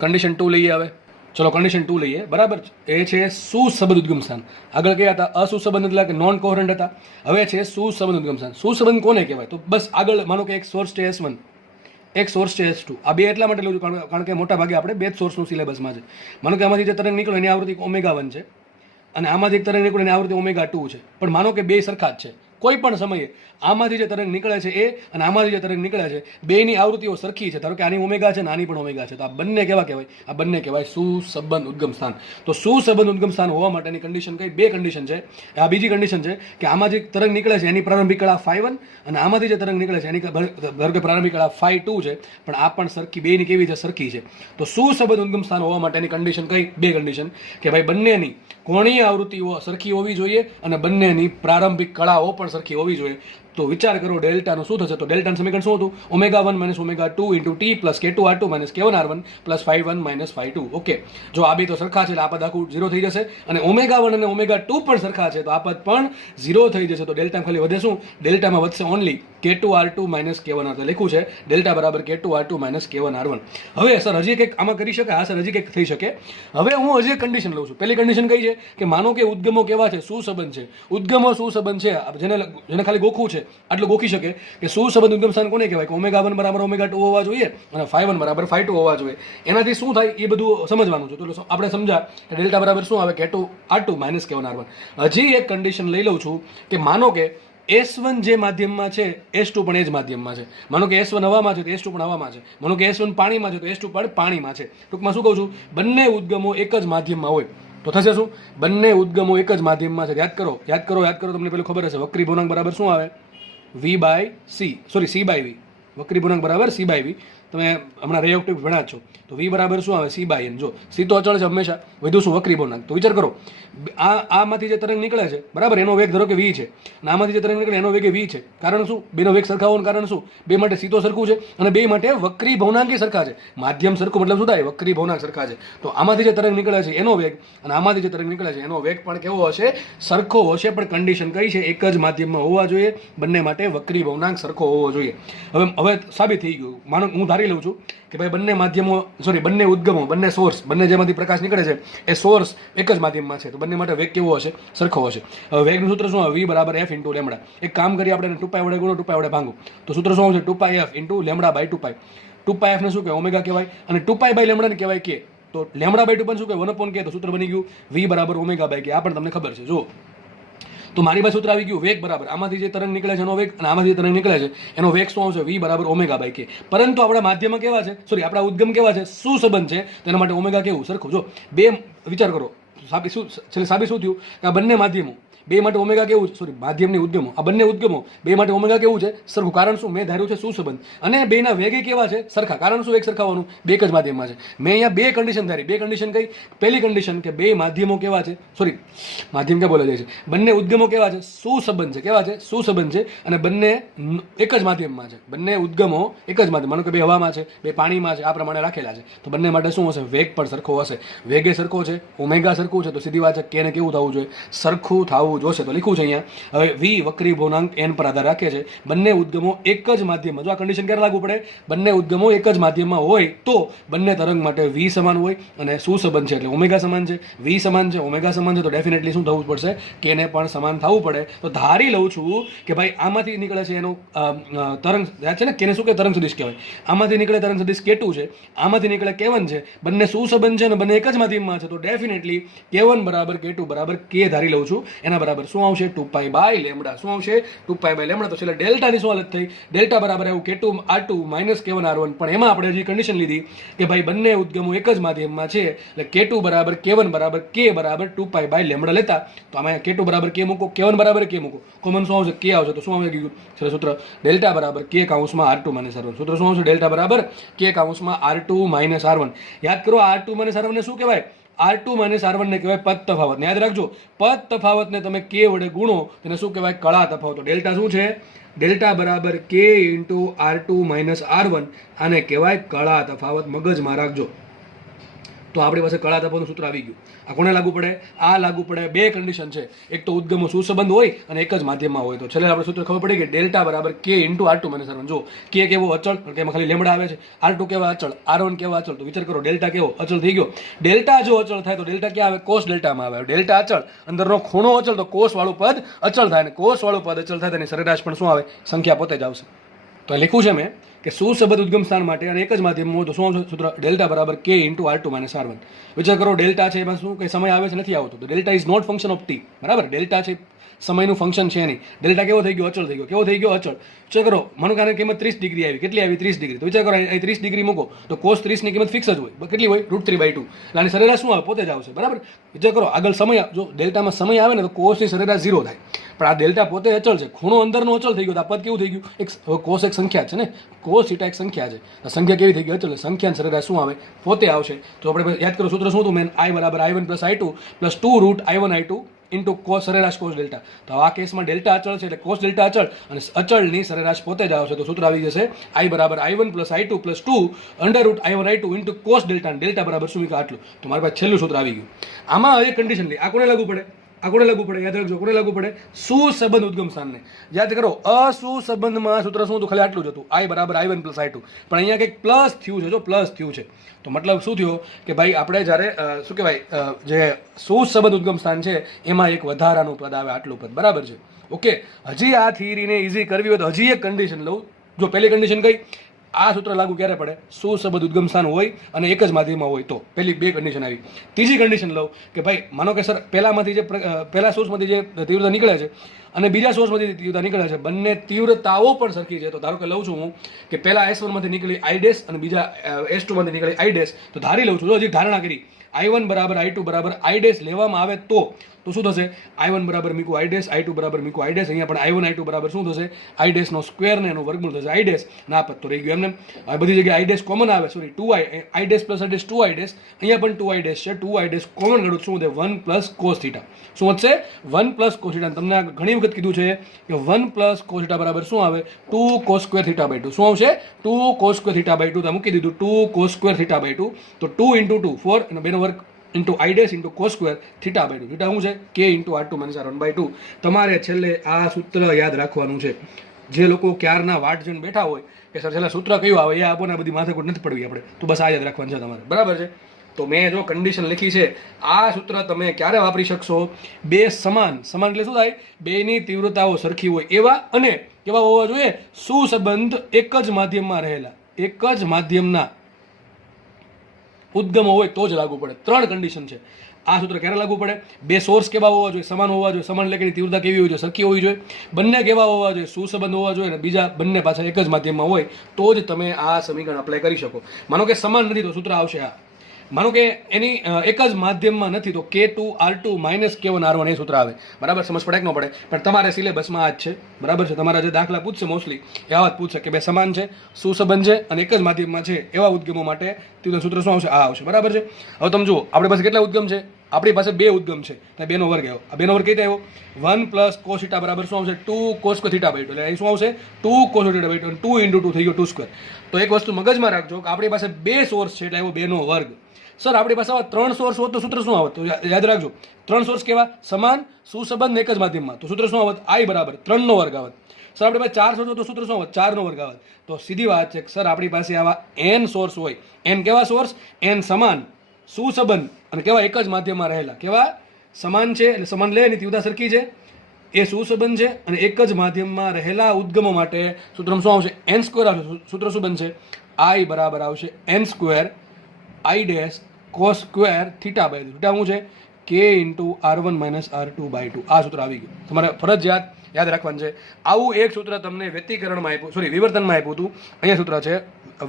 કન્ડિશન 2 લઈએ. હવે ચલો કન્ડિશન 2 લઈએ. બરાબર, એ છે સુસંબદ્ધ ઉદ્ગમ સ્થાન. આગળ કયા હતા? અસુસંબદ્ધ એટલે કે નોન કોહરન્ટ હતા. હવે છે સુસંબદ્ધ ઉદ્ગમ સ્થાન. સુસંબદ્ધ કોને કહેવાય? તો બસ આગળ માનો કે એક સોર્સ છે S1, એક સોર્સ છે S2. આ બે એટલા માટે લઉં છું કારણ કે મોટા ભાગે આપણે બે જ સોર્સનું સિલેબસમાં છે. માનો કે આમાંથી જે તરંગ નીકળે એની આવૃત્તિ ω1 છે અને આમાંથી એક તરંગ નીકળે એની આવૃત્તિ ω2 છે. પણ માનો કે બે સરખા જ છે. કોઈ પણ સમયે આમાંથી જે તરંગ નીકળે છે એ અને આમાંથી જે તરંગ નીકળે છે બેની આવૃત્તિઓ સરખી છે. ધારો કે આની ઓમેગા છે ને આની પણ ઓમેગા છે, તો આ બંને કેવા કહેવાય? આ બંને કહેવાય સુસંબદ્ધ ઉદ્ગમ સ્થાન. તો સુસંબદ્ધ ઉદ્ગમ સ્થાન હોવા માટેની કન્ડિશન કઈ? બે કન્ડિશન છે. આ બીજી કન્ડિશન છે કે આમાંથી તરંગ નીકળે છે એની પ્રારંભિક કળા φ1 અને આમાંથી જે તરંગ નીકળે છે એની ધારો કે પ્રારંભિક કળા φ2 છે, પણ આ પણ સરખી, બેની કેવી છે? સરખી છે. તો સુસંબદ્ધ ઉદ્ગમ સ્થાન હોવા માટેની કન્ડિશન કઈ? બે કન્ડિશન કે ભાઈ બંનેની કોણીય આવૃત્તિઓ સરખી હોવી જોઈએ અને બંનેની પ્રારંભિક કળાઓ પણ સરખી હોવી જોઈએ. તો વિચાર કરો ડેલ્ટાનું શું થશે? તો ડેલ્ટાનું સમીકરણ શું હતું? ω1 - ω2 × T + K2R2 - K1R1 + φ1 - φ2. ઓકે, જો આ બે તો સરખા છે એટલે આ પદ આખું 0 થઈ જશે અને ω1 અને ω2 પણ સરખા છે તો આ પદ પણ 0 થઈ જશે. તો ડેલ્ટા ખાલી વધે શું? ડેલ્ટામાં વધશે ઓનલી K2R2 - K1R2. લખ્યું છે ડેલ્ટા બરાબર K2R2 - K1R1. હવે સર હજી કંઈક આમાં કરી શકાય? હા સર, હજી કંઈક થઈ શકે. હવે હું હજી એક કન્ડિશન લઉં છું. પહેલી કન્ડિશન કઈ છે કે માનો કે ઉદ્ગમો કેવા છે? સુસંબદ્ધ છે. ઉદ્ગમો સુસંબદ્ધ છે. જેને ખાલી ગોખવું છે આટલું ગોખી શકે કે સુસંબદ્ધ ઉદ્ગમ સ્થાન કોને કહેવાય? કે ω1 બરાબર ω2 હોવા જોઈએ અને φ1 બરાબર φ2 હોવા જોઈએ. એનાથી શું થાય એ બધું સમજવાનું છે. તો આપણે સમજા કે ડેલ્ટા બરાબર શું આવે? K2R2 - K1R1. હજી એક કન્ડિશન લઈ લઉં છું કે માનો કે S1 જે માધ્યમમાં છે S2 પણ એ જ માધ્યમમાં છે. માનો કે S1 હવામાં છે તો S2 પણ હવામાં છે. માનો કે S1 પાણીમાં છે તો S2 પણ પાણીમાં છે. ટૂંકમાં શું કહું છું? બંને ઉદ્ગમો એક જ માધ્યમમાં હોય તો થશે શું? બંને ઉદ્ગમો એક જ માધ્યમમાં છે. યાદ કરો તમને પેલું ખબર હશે વક્રી પૂર્ણાંક બરાબર શું આવે? C/V. વક્રી પૂર્ણાંક બરાબર C/V. તમે હમણાં રેઓક્ટિવ ભણ્યા છો તો V બરાબર શું આવે? C/N. જો C તો અચળ છે હંમેશા, વધુ શું? વક્રી પૂર્ણાંક. તો વિચાર કરો આમાંથી જે તરંગ નીકળે છે બરાબર એનો વેગ ધારો કે V છે અને આમાંથી જે તરંગ નીકળે એનો વેગ V છે. કારણ શું? બેનો વેગ સરખા હોવાનું કારણ શું? બે માટે C તો સરખું છે અને બે માટે વક્રી ભવનાંક સરખા છે. માધ્યમ સરખું મતલબ શું થાય? વક્રી ભવનાંક સરખા છે. તો આમાંથી જે તરંગ નીકળે છે એનો વેગ અને આમાંથી જે તરંગ નીકળે છે એનો વેગ પણ કેવો હશે? સરખો હશે. પણ કન્ડિશન કઈ છે? એક જ માધ્યમમાં હોવા જોઈએ. બંને માટે વક્રી ભવનાંક સરખો હોવો જોઈએ. હવે સાબિત થઈ ગયું. માનો હું ધારી લઉં છું કે ભાઈ બંને ઉદ્ગમો, બંને સોર્સ, બંને જેમાંથી પ્રકાશ નીકળે છે એ સોર્સ એક જ માધ્યમમાં છે. તો બંને માટે વેગ કેવો હશે? સરખો હશે. હવે વેગનું સૂત્ર શું આવે? V બરાબર F × લેમડા. એક કામ કરીએ આપણે 2π વડે ગુણો, 2π વડે ભાંગો. તો સૂત્ર શું આવશે? 2πf × λ/2π. 2πf ને શું કહેવાય? ઓમેગા કહેવાય અને 2π/λ ને કહેવાય કે. તો λ/2π શું કહેવાય? 1/k. તો સૂત્ર બની ગયું V બરાબર ω/k. આ પણ તમને ખબર છે. જો તો મારી પાસે સૂત્ર આવી ગયું વેગ બરાબર આમાંથી જે તરંગ નીકળે છે એનો વેગ અને આમાંથી જે તરંગ નીકળે છે એનો વેગ શું આવશે? V બરાબર ω/k. પરંતુ આપણા માધ્યમમાં કેવા છે? આપણા ઉદ્ગમ કેવા છે? સુસંબંધ છે. તેના માટે ઓમેગા કેવું? સરખું. જો બે વિચાર કરો, સાબિત શું થયું કે આ બંને માધ્યમો બે માટે ઓમેગા કેવું છે? માધ્યમની ઉદ્ગમો, આ બંને ઉદ્ગમો બે માટે ઓમેગા કેવું છે? સરખું. કારણ શું? મેં ધાર્યું છે સુસંબંધ. અને બેના વેગે કેવા છે? સરખા. કારણ શું? વેગ સરખાવાનું, બે એક જ માધ્યમમાં છે. મેં અહીંયા બે કન્ડિશન ધારી. બે કન્ડિશન કઈ? પહેલી કન્ડિશન કે બે માધ્યમો કેવા છે? માધ્યમ ક્યાં બોલે જાય છે? બંને ઉદ્ગમો કેવા છે? સુસંબંધ છે. કેવા છે? સુસંબંધ છે અને બંને એક જ માધ્યમમાં છે. બંને ઉદ્ગમો એક જ માધ્યમ, માનો કે બે હવામાં છે, બે પાણીમાં છે, આ પ્રમાણે રાખેલા છે. તો બંને માટે શું હશે? વેગ પણ સરખો હશે. વેગે સરખો છે, ઓમેગા સરખું છે, તો સીધી વાત છે કે ને કેવું થવું જોઈએ? સરખું થવું જોશે. તો લખ્યું છે અહીંયા. હવે V વક્રી ભવનાંક n પર આધાર રાખે છે. બંને ઉદ્ગમો એક જ માધ્યમમાં, જો આ કન્ડિશન ક્યારે લાગુ પડે? બંને ઉદ્ગમો એક જ માધ્યમમાં હોય તો બંને તરંગ માટે V સમાન હોય અને સુસંબંધ છે એટલે ઓમેગા સમાન છે. V સમાન છે, ઓમેગા સમાન છે, તો ડેફિનેટલી શું થવું પડશે? કે ને પણ સમાન થવું પડે. તો ધારી લઉં છું કે ભાઈ આમાંથી નીકળે છે એનું તરંગ યાદ છે ને, કેને શું કે તરંગ સદિશ કહેવાય. આમાંથી નીકળે તરંગ સદિશ K2 છે, આમાંથી નીકળે K1 છે. બંને સુસંબંધ છે અને બંને એક જ માધ્યમમાં છે. તો ડેફિનેટલી K1 બરાબર K2 બરાબર K ધારી લઉં છું. એના બરાબર શું આવશે? 2π/λ. શું આવશે? 2π/λ. તો છેલ્લે ડેલ્ટાની શું હાલત થઈ? ડેલ્ટા બરાબર એવું K2R2 - K1R1. પણ એમાં આપણે હજી કન્ડિશન લીધી કે ભાઈ બંને ઉદ્ગમો એક જ માધ્યમમાં છે એટલે K2 બરાબર K1 બરાબર K બરાબર 2π/λ લેતા. તો આમાં K2 બરાબર K મૂકો, K1 બરાબર K મૂકો. કોમન શું આવશે? K આવશે. તો શું આવી ગયું? છેલ્લે સૂત્ર ડેલ્ટા બરાબર K કૌંસમાં R2 - R1. સૂત્ર શું આવશે? ડેલ્ટા બરાબર K કૌંસમાં R2 - R1. યાદ કરો R2 - R1 ને શું કહેવાય? R2 માઇનસ R1 ને કહેવાય પદ તફાવત. યાદ રાખજો, પદ તફાવતને તમે k વડે ગુણો તેને શું કહેવાય? કળા તફાવત. તો ડેલ્ટા શું છે? ડેલ્ટા બરાબર k into R2 minus R1. આને કહેવાય કળા તફાવત. મગજમાં રાખજો. તો આપણી પાસે કળા તફાવતનું સૂત્ર આવી ગયું. આ કોને લાગુ પડે? આ લાગુ પડે. બે કન્ડિશન છે, એક તો ઉદ્ગમો સુસંબંધ હોય અને એક જ માધ્યમમાં હોય. તો છેલ્લે આપણે સૂત્ર ખબર પડી કે ડેલ્ટા બરાબર k into R2 minus R1. જો k કેવો અચળ, કારણ કે એમાં ખાલી લેમડા આવે છે. R2 કેવા અચળ, R1 કેવા અચળ. તો વિચાર કરો ડેલ્ટા કેવો અચળ થઈ ગયો. ડેલ્ટા જો અચળ થાય તો ડેલ્ટા ક્યાં આવે? કોસ ડેલ્ટામાં આવે. ડેલ્ટા અચળ, અંદરનો ખૂણો અચળ, તો કોસ વાળું પદ અચળ થાય, અને કોસ વાળું પદ અચળ થાય તેની સરેરાશ પણ શું આવે? સંખ્યા પોતે જ આવશે. તો લખ્યું છે મેં કે સુસંબંધ ઉદ્ગમ સ્થાન માટે અને એક જ માધ્યમ હોય તો શું આવશે સૂત્ર? ડેલ્ટા બરાબર k into R2 minus R1. વિચાર કરો ડેલ્ટા છે એમાં શું કંઈ સમય આવે છે નથી આવતો, તો delta is not function of T. બરાબર, ડેલ્ટા છે સમયનું ફંક્શન છે નહીં. ડેલ્ટા કેવો થઈ ગયો? અચળ થઈ ગયો. કેવો થઈ ગયો? અચળ. વિચાર કરો માનો કે આની કિંમત 30 ડિગ્રી આવી. કેટલી આવી? 30 ડિગ્રી. તો વિચાર કરો અહીં 30 ડિગ્રી મૂકો તો કોસ 30 ની કિંમત ફિક્સ જ હોય. કેટલી હોય? √3/2. એટલે આની સરેરાશ શું આવે? પોતે જ આવશે. બરાબર. વિચાર કરો આગળ સમય, જો ડેલ્ટામાં સમય આવે ને તો કોસની સરેરાશ 0 થાય. પણ આ ડેલ્ટા પોતે અચળ છે, ખૂણો અંદરનો અચળ થઈ ગયો. તો આ પદ કેવું થઈ ગયું? એક કોસ એક સંખ્યા છે ને, કોસ થીટા એક સંખ્યા છે. આ સંખ્યા કેવી થઈ ગઈ? અચળ. સંખ્યાની સરેરાશ શું આવે? પોતે આવશે. તો આપણે યાદ કરો સૂત્ર શું હતું મેન? I બરાબર I1 plus I2 plus 2√I1I2 into cos સરેરાશ કોસ ડેલ્ટા. તો આ કેસમાં ડેલ્ટા અચળ છે એટલે કોસ ડેલ્ટા અચળ, અને અચળની સરેરાશ પોતે જ આવશે. તો સૂત્ર આવી જશે I બરાબર I1 plus I2 plus 2√I1I2 into cos delta. Delta બરાબર શું? આટલું. તો મારી પાસે છેલ્લું સૂત્ર આવી ગયું. આમાં હવે કન્ડિશન લઈ. આ કોને લાગુ પડે? આ કોને લાગુ પડે? યાદ રાખજો, કોને લાગુ પડે? સુસંબંધ ઉદ્ગમ સ્થાનને. યાદ કરો અસુસંબંધમાં સૂત્ર શું હતું? ખાલી આટલું જ હતું, I બરાબર I1 પ્લસ I2. પણ અહીંયા કંઈક પ્લસ થયું છે. જો પ્લસ થયું છે તો મતલબ શું થયો કે ભાઈ આપણે જ્યારે શું કહેવાય જે સુસંબંધ ઉદ્ગમ સ્થાન છે એમાં એક વધારાનું પદ આવે, આટલું પદ. બરાબર છે. ઓકે, હજી આ થિયરીને ઇઝી કરવી હોય તો હજી એક કન્ડિશન લઉં. જો પહેલી કન્ડિશન કઈ? આ સૂત્ર લાગુ ક્યારે પડે? સુસંબંધ ઉદ્ગમ સ્થાન હોય અને એક જ માધ્યમમાં હોય તો. પહેલી બે કન્ડિશન આવી. ત્રીજી કન્ડિશન લઉં કે ભાઈ માનો કે સર પહેલામાંથી જે પહેલા સોર્સમાંથી જે તીવ્રતા નીકળે છે અને બીજા સોર્સમાંથી તીવ્રતા નીકળે છે, બંને તીવ્રતાઓ પણ સરખી છે. તો ધારો કે લઉં છું હું કે પહેલા S1 માંથી નીકળી I' અને બીજા S2 માંથી નીકળી I'. તો ધારી લઉં છું, જો હજી ધારણા કરી I1 બરાબર I2 બરાબર I' લેવામાં આવે તો શું થશે? I1 બરાબર મીકું I', I2 બરાબર મીકું I'. અહીંયા પણ I1 I2 બરાબર શું થશે? I' નો સ્ક્વેર ને એનું વર્ગમૂળ થશે I'. ના પદ તો રહી ગયું એમને. હવે બધી જગ્યાએ I' કોમન આવે, sorry 2I plus I' 2I'. અહીંયા પણ 2I છે. 2I કોમન કાઢું શું વધે? 1 પ્લસ કોસ થીટા. શું વધશે? 1 પ્લસ કોસ થીટા. તમને ઘણી વખત કીધું છે કે 1 પ્લસ કોસ થીટા બરાબર શું આવે? 2 કોસ સ્ક્વેર થીટા બાય 2. શું આવશે? 2 કોસ સ્ક્વેર થીટા બાય 2. તો મૂકી દીધું 2 કોસ સ્ક્વેર થીટા બાય 2. તો 2 ઇન્ટુ 2 4 અને બેનો વર્ગ into I' into cos square theta by 2. થીટા શું છે? k into R2 minus R1 by 2. તમારે છેલ્લે આ સૂત્ર યાદ રાખવાનું છે. જે લોકો ક્યારના વાટ જોઈને બેઠા હોય કે સર છેલ્લે સૂત્ર કયું આવે એ આપણને બધી માથાકૂટ નથી પડવી આપણે, તો બસ આ યાદ રાખવાનું છે તમારે. બરાબર છે. તો મેં જો કન્ડિશન લખી છે, આ સૂત્ર તમે ક્યારે વાપરી શકશો? બે સમાન એટલે શું થાય? બેની તીવ્રતાઓ સરખી હોય એવા, અને કેવા હોવા જોઈએ? સુસંબંધ એક જ માધ્યમમાં રહેલા, એક જ માધ્યમના ઉદ્ગમો હોય તો જ લાગુ પડે. ત્રણ કન્ડિશન છે. આ સૂત્ર ક્યારે લાગુ પડે? બે સોર્સ કેવા હોવા જોઈએ? સમાન હોવા જોઈએ. સમાન એટલે કે તીવ્રતા કેવી હોવી જોઈએ? સરખી હોવી જોઈએ. બંને કેવા હોવા જોઈએ? સુસંબંધ હોવા જોઈએ. અને બીજા બંને પાછા એક જ માધ્યમમાં હોય તો જ તમે આ સમીકરણ અપ્લાય કરી શકો. માનો કે સમાન નથી તો સૂત્ર આવશે આ. માનો કે એની એક જ માધ્યમમાં નથી તો K2R2 માઇનસ K1R1 એ સૂત્ર આવે. બરાબર, સમજ પડે કે ન પડે? પણ તમારે સિલેબસમાં આ જ છે. બરાબર છે. તમારા જે દાખલા પૂછશે મોસ્ટલી એ આવા જ પૂછશે કે બે સમાન છે, સુસંબંધ છે અને એક જ માધ્યમમાં છે એવા ઉદ્ગમો માટે તીવ્ર સૂત્ર શું આવશે? આ આવશે. બરાબર છે. હવે તમે જુઓ આપણી પાસે કેટલા ઉદ્ગમ છે? આપણી પાસે બે ઉદ્ગમ છે. ત્યાં બેનો વર્ગ આવ્યો. આ બેનો વર્ગ કઈ આવ્યો? 1 પ્લસ કોસ થીટા બરાબર શું આવશે? 2 કોસ સ્ક્વેર થીટા બાય 2. એટલે અહીં શું આવશે? 2 કોસ થીટા બાય 2. 2 ઇન્ટુ 2 થઈ ગયો 2 સ્ક્વેર. તો એક વસ્તુ મગજમાં રાખજો કે આપણી પાસે બે સોર્સ છે એટલે આવ્યો બેનો વર્ગ. સર આપણી પાસે આવા ત્રણ સોર્સ હોત તો સૂત્ર શું આવત? તો યાદ રાખજો, ત્રણ સોર્સ કેવા? સમાન, સુસંબંધ એક જ માધ્યમમાં. તો સૂત્ર શું આવત? I બરાબર 3 નો વર્ગ આવત. સર આપણી પાસે ચાર સોર્સ હોય તો સૂત્ર શું આવત? 4 નો વર્ગ આવત. તો સીધી વાત છે કે સર આપણી પાસે આવા n સોર્સ હોય. n કેવા સોર્સ? n સમાન, સુસંબંધ અને કેવા? એક જ માધ્યમમાં રહેલા. કેવા? સમાન છે એટલે સમાન લે એની તીવ્રતા સરખી છે, એ સુસંબંધ છે અને એક જ માધ્યમમાં રહેલા ઉદ્ગમો માટે સૂત્રમાં શું આવશે? n સ્ક્વેર આવશે. સૂત્ર શું બનશે? I બરાબર આવશે n square I' cos square theta by 2. થીટા શું છે? K into R1 minus R2 by 2. આ સૂત્ર આવી ગયું. તમારે ફરજિયાત યાદ રાખવાનું છે. આવું એક સૂત્ર તમને વ્યતિકરણમાં આપ્યું, સોરી વિવર્તનમાં આપ્યું હતું. અહીંયા સૂત્ર છે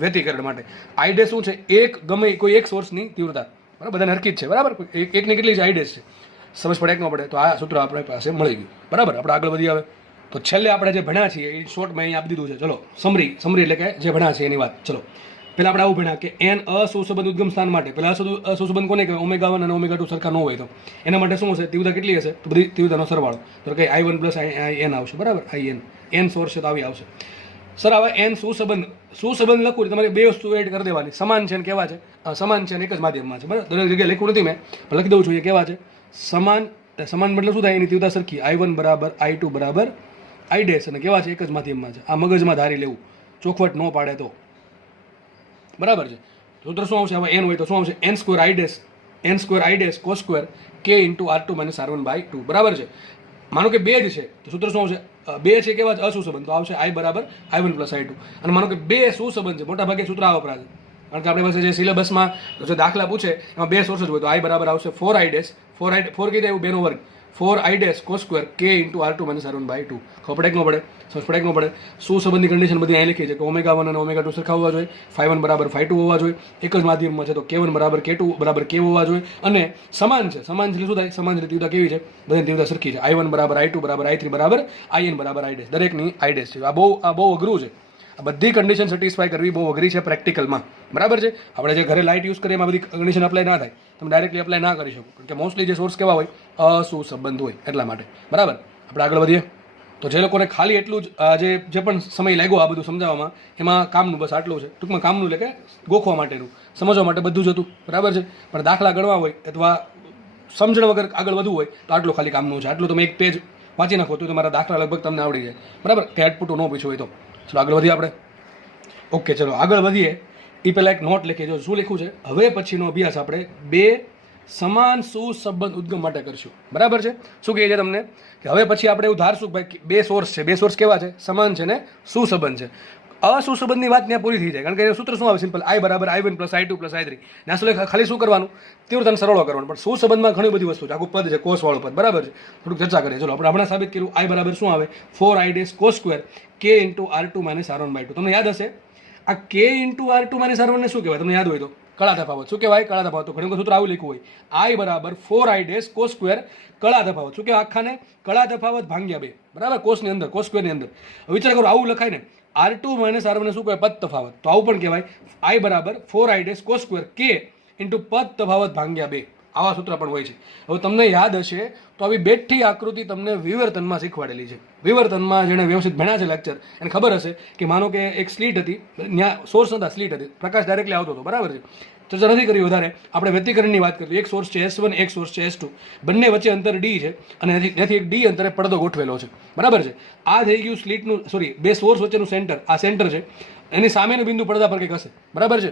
વ્યતિકરણ માટે. I' શું છે? એક ગમે કોઈ એક સોર્સની તીવ્રતા. બરાબર, બધાને હરખી જ છે. બરાબર, એકની કેટલી છે? I' છે. સમજ પડે કે ન પડે? તો આ સૂત્ર આપણી પાસે મળી ગયું. બરાબર, આપણે આગળ વધી આવે તો છેલ્લે આપણે જે ભણ્યા છીએ એ શોર્ટમાં અહીં આપી દીધું છે. ચલો સમરી એટલે કે જે ભણ્યા છે એની વાત. ચલો પહેલાં આપણે આવું ભણ્યા કે એન અસુસંબંધ ઉદ્ગમ સ્થાન માટે પહેલાં અસુસંબંધ કોને કહેવાય? ઓમેગા 1 અને ઓમેગા 2 સરખા ન હોય તો એના માટે શું હશે? તીવ્રતા કેટલી હશે? તો બધી તીવ્રતાનો સરવાળો, તો કે I1 પ્લસ IN આવશે, બરાબર? IN સોર્સ છે તો આવી આવશે. સર હવે એન સુસંબંધ લખવું તમારે બે વસ્તુ એડ કરી દેવાની. સમાન છે ને કેવા છે? સમાન છે અને એક જ માધ્યમમાં છે, બરાબર? દરેક જગ્યાએ લખ્યું નથી મેં, પણ લખી દઉં છું. એ કેવા છે? સમાન મતલબ શું થાય? એની તીવ્રતા સરખી, I1 બરાબર I2 બરાબર I ડેશ, અને કેવા છે? એક જ માધ્યમમાં છે. આ મગજમાં ધારી લેવું, ચોખવટ ન પાડે તો, બરાબર છે. સૂત્ર શું આવશે? હવે એન હોય તો શું આવશે? n square I dash cos square k into R2 minus R1/2, બરાબર છે. માનો કે બે જ છે તો સૂત્ર શું આવશે? બે છે કેવા છે? અસુસંબંધ, તો આવશે I બરાબર I1 પ્લસ I2. અને માનો કે બે સુસંબંધ છે, મોટા ભાગે સૂત્ર આ વપરાશે, કારણ કે આપણી પાસે જે સિલેબસમાં જે દાખલા પૂછે એમાં બે સોર્સ જ હોય, તો I બરાબર આવશે 4I ડેશ 4 કીધા એવું બેનો વર્ગ 4I dash cos square k into R2 minus R1/2. ખબર પડે કે ન પડે? સમજ પડે કે ન પડે? સુસંબંધની કન્ડિશન બધી અહીં લખી છે કે ઓમેગા 1 અને ઓમેગા 2 સરખા હોવા જોઈએ, φ1 બરાબર φ2 હોવા જોઈએ, એક જ માધ્યમમાં છે તો k1 બરાબર k2 બરાબર k હોવા જોઈએ, અને સમાન છે. સમાન છે શું થાય? સમાન છે તીવ્રતા કેવી છે? બધી તીવ્રતા સરખી છે. I1 બરાબર I2 બરાબર I3 બરાબર IN બરાબર I ડેશ, દરેકની I ડેશ છે. આ બહુ અઘરું છે. આ બધી કન્ડિશન સેટિસ્ફાય કરવી બહુ અઘરી છે પ્રેક્ટિકલમાં, બરાબર છે? આપણે જે ઘરે લાઇટ યુઝ કરીએ એમાં બધી કન્ડિશન અપ્લાય ના થાય, તમે ડાયરેક્ટલી અપ્લાય ના કરી શકો, કારણ કે મોસ્ટલી જે સોર્સ કેવા હોય? અસુસંબંધ હોય, એટલા માટે, બરાબર? આપણે આગળ વધીએ. તો જે લોકોને ખાલી એટલું જ જે પણ સમય લાગ્યો આ બધું સમજાવવામાં, એમાં કામનું બસ આટલું છે. ટૂંકમાં કામનું એટલે કે ગોખવા માટેનું, સમજવા માટે બધું જ હતું, બરાબર છે? પણ દાખલા ગણવા હોય અથવા સમજણ વગર આગળ વધવું હોય તો આટલું ખાલી કામનું છે. આટલું તમે એક પેજ વાંચી નાખો તો તમારા દાખલા લગભગ તમને આવડી જાય, બરાબર? કે આટપુટું ન પૂછ્યું હોય તો. ચલો આગળ વધીએ આપણે. ઓકે, ચલો આગળ વધીએ. એ પહેલાં એક નોટ લખીએ. જો શું લખ્યું છે? હવે પછીનો અભ્યાસ આપણે બે સમાન સુસંબંધ ઉદ્ગમ માટે કરશું, બરાબર છે? શું કહે છે તમને? કે હવે પછી આપણે એવું ધારશું કે ભાઈ બે સોર્સ છે, બે સોર્સ કેવા છે? સમાન છે ને સુસંબંધ છે. અસુસંબંધની વાત ત્યાં પૂરી થઈ જાય, કારણ કે સૂત્ર શું આવે? સિમ્પલ I બરાબર I1 plus I2 plus I3. ને અસલે ખાલી શું કરવાનું? તીવ્રતાને સરવાળો કરવાનો. પણ સુસંબંધમાં ઘણી બધી વસ્તુ છે, આખું પદ છે, કોસવાળું પદ, બરાબર છે? થોડુંક ચર્ચા કરીએ. ચલો આપણે હમણાં સાબિત કર્યું I બરાબર શું આવે? 4I dash cos square k into R2 minus R1/2. તમને યાદ હશે આ k into R2 minus R1 ને શું કહેવાય? તમને યાદ હોય તો કળા તફાવત. શું કહેવાય? કળા તફાવત. તો ઘણી વખત સૂત્ર આવું લખ્યું હોય, I બરાબર 4I ડેશ cos સ્ક્વેર કળા તફાવત. શું કહેવાય? આખાને કળા તફાવત ભાગ્યા 2, બરાબર? કોસની અંદર, કોસ સ્ક્વેરની અંદર. વિચાર કરો, આવું લખાય ને R2 માઇનસ R1 ને શું કહેવાય? પદ તફાવત. તો આવું પણ કહેવાય I બરાબર 4I dash cos square k into પદ તફાવત ભાગ્યા 2. આવા સૂત્ર પણ હોય છે. હવે તમને યાદ હશે તો આવી બેઠી આકૃતિ તમને વિવર્તનમાં શીખવાડેલી છે. વિવર્તનમાં જેણે વ્યવસ્થિત ભણ્યા છે લેક્ચર એને ખબર હશે કે માનો કે એક સ્લીટ હતી, ત્યાં સોર્સ નતા, સ્લીટ હતી, પ્રકાશ ડાયરેક્ટલી આવતો હતો, બરાબર છે? ચર્ચા નથી કરી વધારે, આપણે વ્યતિકરણની વાત કરીએ. એક સોર્સ છે S1, એક સોર્સ છે S2, બંને વચ્ચે અંતર D છે, અને ત્યાંથી એક D અંતરે પડદો ગોઠવેલો છે, બરાબર છે? આ થઈ ગયું સ્લીટનું, સોરી, બે સોર્સ વચ્ચેનું સેન્ટર. આ સેન્ટર છે, એની સામેનું બિંદુ પડદા પર કંઈક હશે, બરાબર છે?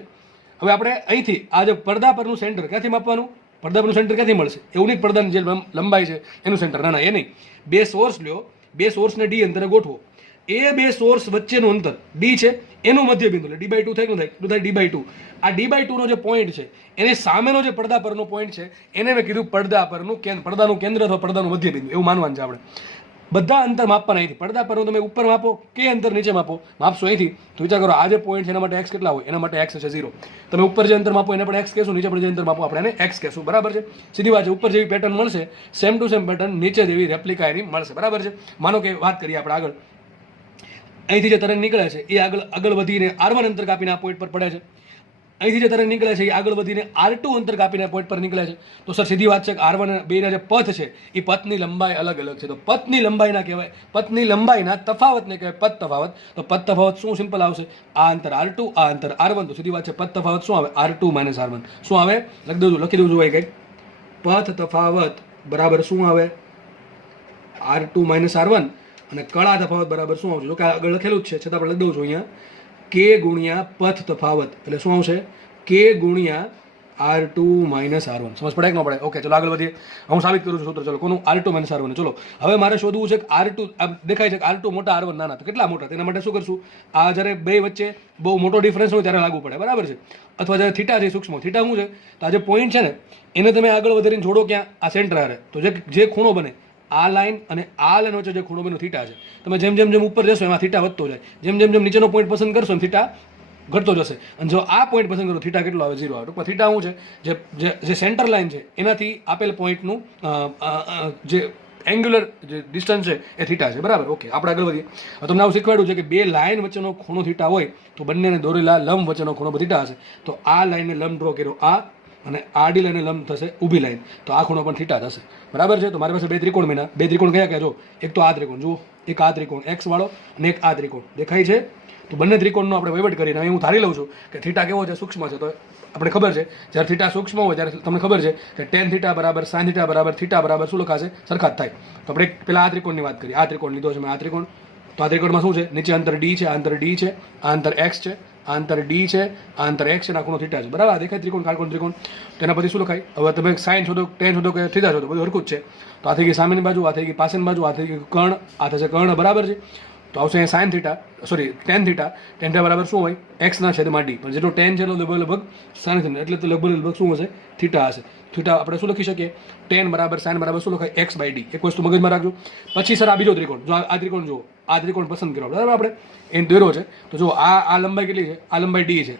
હવે આપણે અહીંથી આ જે પડદા પરનું સેન્ટર ક્યાંથી માપવાનું? પડદા પરનું સેન્ટર ક્યાંથી મળશે? એવું નહીં પડદાની જે લંબાઈ છે એનું સેન્ટર, ના, એ નહીં. બે સોર્સ લ્યો, બે સોર્સને D અંતરે ગોઠવો. એ બે સોર્સ વચ્ચેનું અંતર D છે, એનું મધ્ય બિંદુ એટલે D/2 થાય, કેટલું થાય? એટલું થાય D/2. આ D/2 નો જે પોઈન્ટ છે એની સામેનો જે પડદા પરનો પોઈન્ટ છે એને મેં કીધું પડદા પરનું પડદાનું કેન્દ્ર અથવા પડદાનું મધ્ય બિંદુ, એવું માનવાનું છે આપણે. બધા અંતર માપવાના અહીંથી. પડદા પરનું તમે ઉપર માપો કે અંતર નીચે માપશો અહીંથી, તો વિચાર કરો આ જે પોઈન્ટ છે એના માટે x કેટલા હોય? એના માટે x હશે 0. તમે ઉપર જે અંતર માપો એના પણ x કહેશું, નીચે પણ જે અંતર માપો આપણે એને x કહેશું, બરાબર છે? સીધી વાત છે. ઉપર જેવી પેટર્ન મળશે, સેમ ટુ સેમ પેટર્ન નીચે જેવી રેપ્લિકા એની મળશે, બરાબર છે? માનો કે વાત કરીએ આપણે આગળ, અહીંથી જે તરંગ નીકળે છે એ આગળ વધીને R1 અંતર કાપીને આ પોઈન્ટ પર પડે છે. અહીંથી જે તરંગ નીકળે છે એ આગળ વધીને R2 અંતર કાપીને પોઈન્ટ પર નીકળે છે. તો સર સીધી વાત છે કે R1 અને 2 ના જે પથ છે એ પથની લંબાઈ અલગ અલગ છે. તો પથની લંબાઈના કહેવાય, પથની લંબાઈના તફાવતને કહેવાય પથ તફાવત. તો પથ તફાવત શું સિમ્પલ આવશે? આ અંતર R2, આ અંતર R1. તો સીધી વાત છે પથ તફાવત શું આવે? R2 minus R1. શું આવે? લખી દઉં છું કંઈક. પથ તફાવત બરાબર શું આવે? R2 minus R1. અને કળા તફાવત બરાબર શું આવશે? જો કે આગળ લખેલું જ છે છતાં પણ લખી દઉં છું અહીંયા, k ગુણ્યા પથ તફાવત એટલે શું આવશે? k ગુણ્યા R2 માઇનસ R1. સમજ પડે કે ન પડે? ઓકે, ચલો આગળ વધીએ. હું સાબિત કરું છું સૂત્ર. ચલો કોનું? R2 minus R1. ચલો હવે મારે શોધવું છે કે R2 દેખાય છે કે R2 મોટા, R1 નાના. તો કેટલા મોટા? તેના માટે શું કરશું? આ જ્યારે બે વચ્ચે બહુ મોટો ડિફરન્સ હોય ત્યારે લાગુ પડે, બરાબર છે? અથવા જ્યારે થીટા છે સૂક્ષ્મ, થીટા શું છે? તો આ જે પોઈન્ટ છે ને એને તમે આગળ વધારીને જોડો ક્યાં? આ સેન્ટર હારે. તો જે ખૂણો બને, આ લાઈન અને આ લાઈન વચ્ચે જે ખૂણો બન્યો થીટા છે, તમે જેમ જેમ ઉપર જશો એમાં થીટા વધતો જાય. જેમ જેમ નીચેનો પોઈન્ટ પસંદ કરશો એમ થીટા ઘટતો જશે. અને જો આ પોઈન્ટ પસંદ કરો થીટા કેટલો આવે? 0 આવે. ટૂંકમાં થીટા શું છે? જે સેન્ટર લાઈન છે એનાથી આપેલ પોઈન્ટનું જે એંગ્યુલર જે ડિસ્ટન્સ છે એ થીટા છે, બરાબર. ઓકે, આપણે આગળ વધીએ. હવે તમને આવું શીખવાડ્યું છે કે બે લાઇન વચ્ચેનો ખૂણો થીટા હોય તો બંનેને દોરેલા લંબ વચ્ચેનો ખૂણો થીટા હશે. તો આ લાઇનને લંબ ડ્રો કર્યો આ, અને આડી લાઈને લંબ થશે ઊભી લાઈન, તો આ ખૂણો પણ થીટા થશે, બરાબર છે. તો મારી પાસે બે ત્રિકોણ બન્યા. બે ત્રિકોણ કયા કયા? જો, એક તો આ ત્રિકોણ જુઓ, એક આ ત્રિકોણ એક્સ વાળો અને એક આ ત્રિકોણ દેખાય છે. તો બંને ત્રિકોણનો આપણે વહીવટ કરીને હું ધારી લઉં છું કે થીટા કેવો છે? સૂક્ષ્મ છે. તો આપણે ખબર છે જ્યારે થીટા સૂક્ષ્મ હોય ત્યારે તમને ખબર છે કે ટેન થીટા બરાબર સાઇન થીટા બરાબર થીટા બરાબર શું લખાશે? સરખા જ થાય. તો આપણે પેલા આ ત્રિકોણની વાત કરીએ. આ ત્રિકોણ લીધો છે મેં, આ ત્રિકોણ. તો આ ત્રિકોણમાં શું છે? નીચે અંતર ડી છે, આ અંતર ડી છે, આ અંતર એક્સ છે, આ અંતર ડી છે, આ અંતર એક્સ છે, આ ખૂણો થીટા છે, બરાબર. આ દેખાય ત્રિકોણ, કાટકોણ ત્રિકોણ. તો એના પછી શું લખાય? હવે તમે સાઇન શોધો, ટેન શોધો કે થીટા શોધો, બધું હરખું જ છે. તો આ થઈ ગઈ સામેની બાજુ, આ થઈ ગઈ પાછળની બાજુ, આ થઈ ગઈ કર્ણ, આ થશે કર્ણ, બરાબર છે. તો આવશે અહીંયા sine theta, sorry ten theta. Ten theta બરાબર શું હોય? એક્સના છેદમાં ડી. પણ જેટલો ટેન છે એટલો લગભગ સાઇન થીટા, એટલે તો લગભગ શું હશે? થીટા હશે. થીટા આપણે શું લખી શકીએ? ટેન બરાબર સાઇન બરાબર શું લખાય? X by D. એક વસ્તુ મગજમાં રાખજો. પછી સર આ બીજો ત્રિકોણ, જો આ ત્રિકોણ જુઓ, આ ત્રિકોણ પસંદ કરો, બરાબર. આપણે એને દોર્યો છે. તો જો આ લંબાઈ કેટલી છે? આ લંબાઈ ડી છે.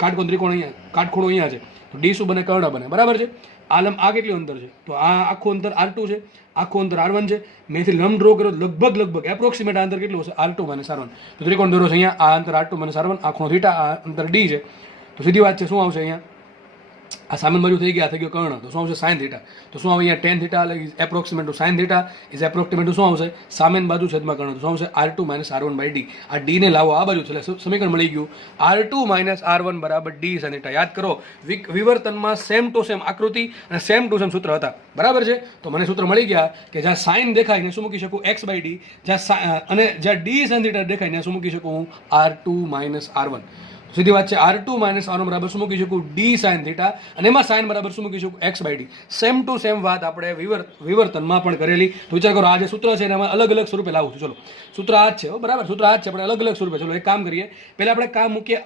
કાટકોણ ત્રિકોણ અહીંયા, કાટખૂણો અહીંયા છે. તો ડી શું બને? કર્ણ બને, બરાબર છે. આ કેટલું અંતર છે? તો આ આખું અંતર R2 છે, આખું અંતર R1 છે. મેંથી લંબ ડ્રો કર્યો, લગભગ એપ્રોક્સિમેટ અંતર કેટલું હશે? R2 minus R1. તો ત્રિકોણ દોરો છે અહીંયા, આ અંતર R2 માઇનસ R1, આ ખૂણો થીટા, આ અંતર ડી છે. તો સીધી વાત છે, શું આવશે અહીંયા? આ સામેની બાજુ થઈ ગયા, થઈ ગયો કર્ણ. તો શું આવશે? Sine theta. તો શું આવે અહીંયા? Tan theta is approximate to sine theta is approximate to શું આવશે? સામેની બાજુ છેદમાં કર્ણ. તો શું આવશે? R2 minus R1 by D. આ ડી ને લાવો આ બાજુ, એટલે સમીકરણ મળી ગયું. R2 માઇનસ R1 બરાબર ડી સાઇન થીટા. યાદ કરો, વિવર્તનમાં સેમ ટુ સેમ આકૃતિ અને સેમ ટુ સેમ સૂત્ર હતા, બરાબર છે. તો મને સૂત્ર મળી ગયા કે જ્યાં સાઇન દેખાય ને શું મૂકી શકું? X by D. જ્યાં અને જ્યાં ડી સાઇન થીટા દેખાય ને શું મૂકી શકું હું? R2 minus R1. સીધી વાત છે, R2 માઇનસ R1 બરાબર શું મૂકી શકું? D sine theta. અને એમાં સાઇન બરાબર શું મૂકી શકું? X by D. Same to same વાત આપણે વિવર્તનમાં પણ કરેલી. તો વિચાર કરો, આ જે સૂત્ર છે એમાં અલગ અલગ સ્વરૂપે લાવું છું. ચલો, સૂત્ર આ જ છે, બરાબર. સૂત્ર આ જ છે, આપણે અલગ અલગ સ્વરૂપે. ચલો એક કામ કરીએ, પહેલા આપણે કામ મૂકીએ,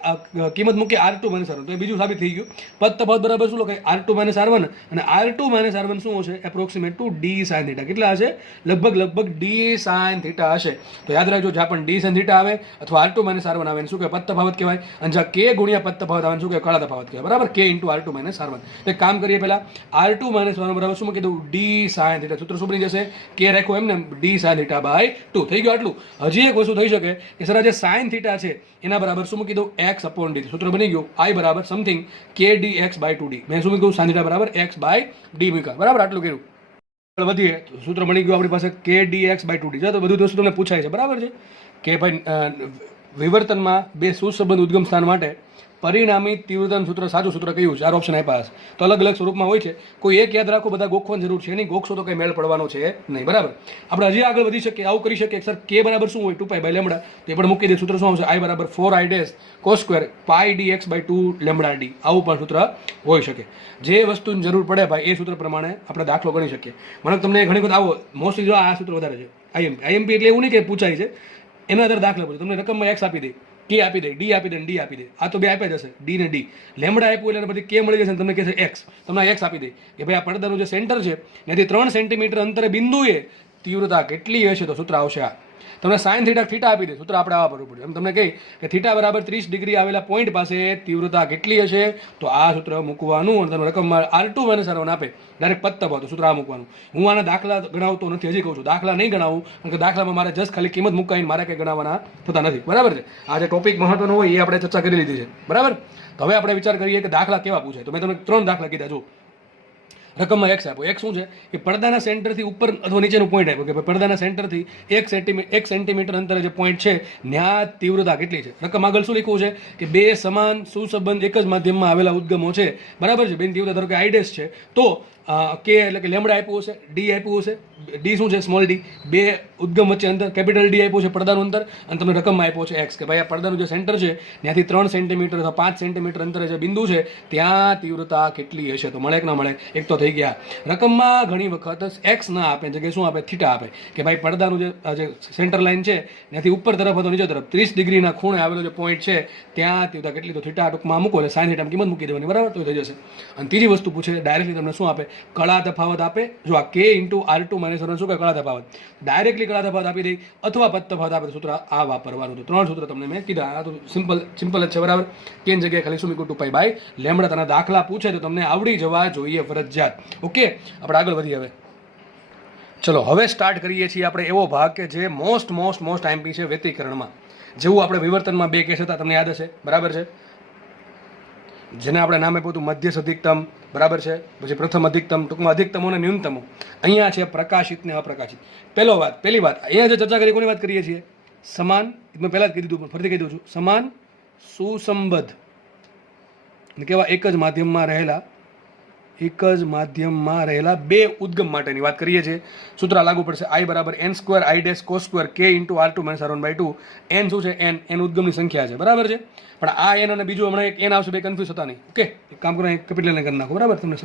કિંમત મૂકીએ R2 માઇનસ R1. તો એ બીજું સાબિત થઈ ગયું. પદ તફાવત બરાબર શું લખાય? R2 minus R1. અને R2 માઇનસ R1 શું હશે? Approximate to D sine theta. કેટલા હશે? લગભગ ડી સાઇન થીટા હશે. તો યાદ રાખજો, જ્યાં પણ ડી સાઇન થીટા આવે અથવા R2 માઇનસ R1 આવે શું કહેવાય? પદ તફાવત કહેવાય. અને જ્યાં કે ગુણ્યા પદ તફાવત આવે શું કહેવાય? કાળા તફાવત કહેવાય, બરાબર. K into R2 minus R1. તો એક કામ કરીએ, પહેલા R2 માઇનસ R1 બરાબર શું મૂકી દઉં? D sine theta. સૂત્ર શું બની જશે? કે રાખ્યો એમને, ડી સાઇન થીટા બાય 2. થઈ ગયું આટલું. હજી એક વસ્તુ થઈ શકે કે સર આ જે સાઇન થીટા છે એના બરાબર શું મૂકી દઉં? X upon D. સૂત્ર બની ગયું આઈ બરાબર સમથિંગ કે ડી એક્સ બાય 2D. મેં શું મૂક્યું? સાઇન થીટા બરાબર એક્સ બાય ડી મૂક્યા, બરાબર. આટલું કર્યું. આગળ વધીએ. સૂત્ર બની ગયું આપણી પાસે કે ડી એક્સ બાય 2D. તો બધું વસ્તુ તમને પૂછાય છે, બરાબર છે. કે ભાઈ વિવર્તનમાં બે સુસંબંધ ઉદ્ગમ સ્થાન માટે પરિણામી તીવ્રતાનું સૂત્ર, સાચું સૂત્ર કયું? 4 ઓપ્શન આપ્યા હશે. તો અલગ અલગ સ્વરૂપમાં હોય છે. કોઈ એક યાદ રાખો, બધા ગોખવાની જરૂર છે નહીં. ગોખશો તો કંઈ મેળ પડવાનો છે નહીં, બરાબર. આપણે હજી આગળ વધી શકીએ, આવું કરી શકીએ. સર કે બરાબર શું હોય? 2 પાઈ બાય લેમડા. તો એ પણ મૂકી દે. સૂત્ર શું આવશે? આઈ બરાબર 4i dash cos square pi D x by 2 lambda D. આવું પણ સૂત્ર હોઈ શકે. જે વસ્તુની જરૂર પડે ભાઈ એ સૂત્ર પ્રમાણે આપણે દાખલો ગણી શકીએ. મને તમને ઘણી વખત આવો મોસ્ટલી જો આ સૂત્ર વધારે છે. આઈએમપી એટલે એવું નહીં કે પૂછાય છે, એના આધારે દાખલો પડે. તમને રકમમાં એક્સ આપી દે, કે આપી દે, ડી આપી દે, ડી આપી દે. આ તો બે આપ્યા જશે, ડી ને ડી. લેમડા આપ્યું એટલે પછી કે મળી જશે. તમને કહેશે એક્સ, તમને એક્સ આપી દે કે ભાઈ આ પડદાનું જે સેન્ટર છે ત્યાંથી 3 સેન્ટીમીટર અંતરે બિંદુએ તીવ્રતા કેટલી હશે? તો સૂત્ર આવશે આ. તમને સાઇન થીટા આપી દે, સૂત્ર આપણે આવા ભરવું પડે. એમ તમને કહે કે થીટા બરાબર 30 ડિગ્રી આવેલા પોઈન્ટ પાસે તીવ્રતા કેટલી હશે? તો આ સૂત્ર મૂકવાનું. અને તમે રકમમાં R2 માઇનસ R1 આપે, ડાયરેક્ટ પદ તફાવત, સૂત્ર આ મૂકવાનું. હું આના દાખલા ગણાવતો નથી, હજી કહું છું દાખલા નહીં ગણાવું, કારણ કે દાખલામાં મારે જસ્ટ ખાલી કિંમત મૂકાઈને મારે કંઈ ગણાવવાના થતા નથી, બરાબર છે. આ જે ટોપિક મહત્વનો હોય એ આપણે ચર્ચા કરી લીધી છે, બરાબર. તો હવે આપણે વિચાર કરીએ કે દાખલા કેવા પૂછાય. તો મેં તમને 3 દાખલા કીધા. જો રકમમાં એક્સ આપ્યો. એક્સ શું છે? કે પડદાના સેન્ટરથી ઉપર અથવા નીચેનું પોઈન્ટ આપ્યો કે પડદાના સેન્ટરથી 1 સેન્ટીમીટર અંતરે જે પોઈન્ટ છે ત્યાં તીવ્રતા કેટલી છે. રકમ આગળ શું લખ્યું છે? કે બે સમાન સુસંબંધ એક જ માધ્યમમાં આવેલા ઉદ્ગમો છે, બરાબર છે. બેની તીવ્રતા ધારો કે આઈ ડેશ છે, તો કે એટલે કે લેમડા આપ્યું હશે, ડી આપ્યું હશે. ડી શું છે? Small D. બે ઉદ્ગમ વચ્ચે અંતર કેપિટલ ડી આપ્યું છે, પડદાનું અંતર. અને તમને રકમમાં આપ્યો છે એક્સ, કે ભાઈ આ પડદાનું જે સેન્ટર છે ત્યાંથી 3 સેન્ટીમીટર અથવા 5 સેન્ટીમીટર અંતરે જે બિંદુ છે ત્યાં તીવ્રતા કેટલી હશે? તો મળે કે ના મળે? એક તો થઈ ગયા. રકમમાં ઘણી વખત એક્સ ના આપે, જગ્યાએ શું આપે? થીટા આપે, કે ભાઈ પડદાનું જે સેન્ટર લાઈન છે ત્યાંથી ઉપર તરફ અથવા નીચે તરફ 30 ડિગ્રીના ખૂણે આવેલો જે પોઈન્ટ છે ત્યાં તીવ્રતા કેટલી? તો થીટા ટૂંકમાં મૂકો એટલે સાઇન થીટાની કિંમત મૂકી દેવાની, બરાબર. તો થઈ જશે. અને ત્રીજી વસ્તુ પૂછે ડાયરેક્ટલી તમને શું આપે? કળા તફાવત આપે. જો આ k into R2 minus R1 શું કહે? કળા તફાવત. ડાયરેક્ટલી કળા તફાવત આપી દે અથવા પદ તફાવત આપે. સૂત્ર આ વાપરવાનું. તો 3 સૂત્ર તમને મેં કીધા. આ તો સિમ્પલ જ છે, બરાબર. કેની જગ્યાએ ખાલી શું મૂક્યું? 2 પાઈ બાય લેમડા. તને દાખલા પૂછે તો તમને આવડી જવા જોઈએ ફરજિયાત. ઓકે, આપણે આગળ વધીએ. હવે ચલો હવે સ્ટાર્ટ કરીએ છીએ આપણે એવો ભાગ કે જે મોસ્ટ આઈએમપી છે વ્યતિકરણમાં. જેવું આપણે વિવર્તનમાં બે કેસ હતા તમને યાદ હશે, બરાબર છે, જેને આપણે નામ આપ્યું હતું મધ્યસ્થ અધિકતમ, બરાબર છે, પછી પ્રથમ અધિકતમ, ટૂંકમાં અધિકતમો અને ન્યૂનતમો. અહીંયા છે પ્રકાશિત ને અપ્રકાશિત. પહેલી વાત અહીંયા જે ચર્ચા કરી કોની વાત કરીએ છીએ? સમાન, મેં પહેલાં જ કહી દીધું પણ ફરીથી કહી દઉં છું, સમાન સુસંબદ્ધ અને કેવા એક જ માધ્યમમાં રહેલા બે ઉદ્ગમ માટેની વાત કરીએ છીએ. સૂત્ર લાગુ પડશે I બરાબર n square I dash cos square k into R2 - R1/2. n શું છે? n ઉદ્ગમની સંખ્યા છે, બરાબર છે. પણ આ n અને બીજું હમણાં એક n આવશે, બે કન્ફ્યુઝ થતા નહીં. ઓકે, એક કામ કરો, કેપિટલ n કરી નાખો, બરાબર. તમને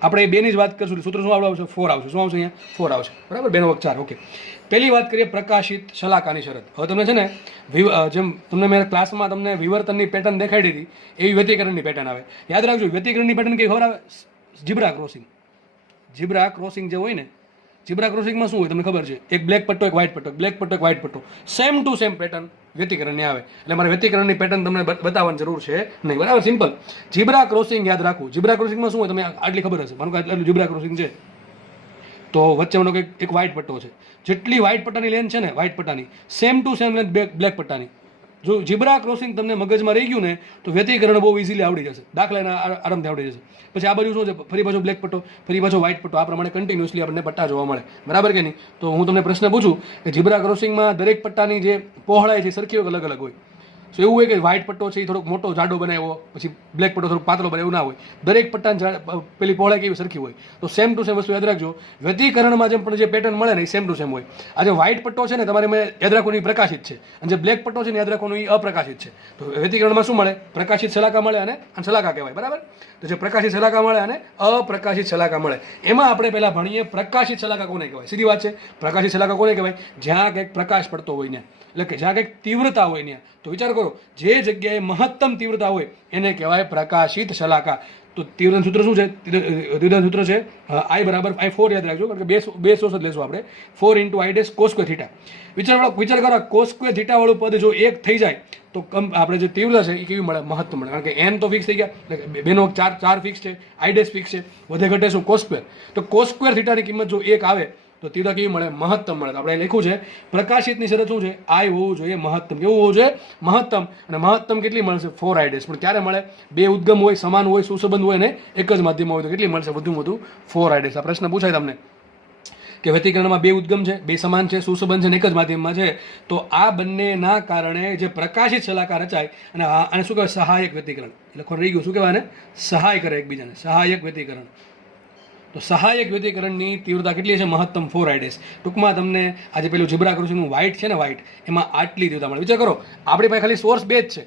આપણે એ બેની જ વાત કરીશું. સૂત્ર શું આવશે? 4 આવશે. શું આવશે? અહીંયા 4 આવશે, બરાબર. 2 નો વર્ગ 4. ઓકે, પહેલી વાત કરીએ પ્રકાશિત શલાકાની શરત. હવે તમને છે ને જેમ તમને મેં ક્લાસમાં તમને વિવર્તનની પેટર્ન દેખાડી હતી એવી વ્યતિકરણની પેટર્ન આવે. યાદ રાખજો, વ્યતિકરણની પેટર્ન કઈ ખબર આવે? ઝીબ્રા ક્રોસિંગ જે હોય ને, ઝીબ્રા ક્રોસિંગમાં શું હોય તમને ખબર છે? એક બ્લેક પટ્ટો, એક વ્હાઇટ પટ્ટો, બ્લેક પટ્ટો, એક વ્હાઇટ પટ્ટો, સેમ ટુ સેમ પેટર્ન વ્યતિકરણની આવે. એટલે મારે વ્યતિકરણની પેટર્ન તમને બતાવવાની જરૂર છે નહીં, બરાબર. સિમ્પલ ઝીબ્રા ક્રોસિંગ યાદ રાખવું. ઝીબ્રા ક્રોસિંગમાં શું હોય તમને આટલી ખબર હશે, માનું કે આટલું ઝીબ્રા ક્રોસિંગ છે તો વચ્ચે મને એક વ્હાઇટ પટ્ટો છે. જેટલી વ્હાઇટ પટ્ટાની લેન્થ છે ને, વ્હાઇટ પટ્ટાની same to same length black પટ્ટાની. જો ઝીબ્રા ક્રોસિંગ તમને મગજમાં રહી ગયું ને તો વ્યતિકરણ બહુ ઇઝીલી આવડી જશે, દાખલા આરામથી આવડી જશે. પછી આ બાજુ શું છે? ફરી પાછો બ્લેક પટ્ટો, ફરી પાછો વ્હાઇટ પટ્ટો, આ પ્રમાણે કન્ટિન્યુઅસલી આપણને પટ્ટા જોવા મળે, બરાબર કે નહીં? તો હું તમને પ્રશ્ન પૂછું કે ઝીબ્રા ક્રોસિંગમાં દરેક પટ્ટાની જે પહોળાઈ છે સરખી અલગ અલગ હોય. સો એવું હોય કે વ્હાઇટ પટ્ટો છે એ થોડોક મોટો જાડો બનાવ્યો, પછી બ્લેક પટ્ટો થોડોક પાતળો બનાવ્યો, એવું ના હોય. દરેક પટ્ટાની પેલી પહોળાઈ કેવી સરખી હોય. તો સેમ ટુ સેમ વસ્તુ યાદ રાખજો. વ્યતિકરણમાં જેમ પણ જે પેટર્ન મળે ને એ સેમ ટુ સેમ હોય. આ જે વ્હાઇટ પટ્ટો છે ને તમારે મેં યાદ રાખવાનું એ પ્રકાશિત છે, અને જે બ્લેક પટ્ટો છે ને યાદ રાખવાનું એ અપ્રકાશિત છે. તો વ્યતિકરણમાં શું મળે? પ્રકાશિત શલાકા મળે અને શલાકા કહેવાય, બરાબર. તો જે પ્રકાશિત શલાકા મળે અને અપ્રકાશિત શલાકા મળે, એમાં આપણે પહેલા ભણીએ પ્રકાશિત શલાકા કોને કહેવાય. સીધી વાત છે, પ્રકાશિત શલાકા કોને કહેવાય? જ્યાં કંઈક પ્રકાશ પડતો હોય ને, એટલે કે જ્યાં કંઈક તીવ્રતા હોય ત્યાં. તો વિચાર કરો, જે જગ્યાએ મહત્તમ તીવ્રતા હોય એને કહેવાય પ્રકાશિત શલાકા. તો તીવ્રતાનું સૂત્ર શું છે? તીવ્રતાનું સૂત્ર છે I બરાબર I4 યાદ રાખજો, કારણ કે બે સોર્સ જ લેશું આપણે. 4 into I dash cos square theta. વિચાર કરો, કોસ સ્ક્વેર થીટા વાળું પદ જો એક થઈ જાય તો આપણે જે તીવ્રતા છે એ કેવી મળે? મહત્તમ મળે. કારણ કે n તો ફિક્સ થઈ ગયા, એટલે બેનો ચાર ફિક્સ છે, I ડેશ ફિક્સ છે, વધે ઘટે શું? Cos square. તો કોસ સ્ક્વેર થીટાની કિંમત જો 1 આવે તો તીવ્રતા કેવી મળે? મહત્તમ મળે. આપણે લખ્યું છે પ્રકાશિતની શરત શું છે? I હોવું જોઈએ મહત્તમ. કેવું હોવું જોઈએ? મહત્તમ. અને મહત્તમ કેટલી મળશે? 4 I ડેશ. પણ ક્યારે મળે? બે ઉદ્ગમ હોય, સમાન હોય, સુસંબંધ હોય ને એક જ માધ્યમમાં હોય તો કેટલી મળશે? વધુમાં વધુ 4 I ડેશ. આ પ્રશ્ન પૂછાય તમને કે વ્યતિકરણમાં બે ઉદ્ગમ છે, બે સમાન છે, સુસંબંધ છે ને એક જ માધ્યમમાં છે, તો આ બંનેના કારણે જે પ્રકાશિત શલાકા રચાય અને આને શું કહેવાય? સહાયક વ્યતિકરણ. લખવાનું રહી ગયું, શું કહેવાય? સહાય કરે એકબીજાને, સહાયક વ્યતિકરણ. તો સહાયક વ્યતિકરણની તીવ્રતા કેટલી છે? મહત્તમ 4 I ડેશ. ટૂંકમાં તમને આજે પેલું ઝીબ્રા ક્રોસિંગનું વ્હાઇટ છે ને, વ્હાઇટ, એમાં આટલી તીવ્રતા મળે. વિચાર કરો, આપણી પાસે ખાલી સોર્સ બે જ છે,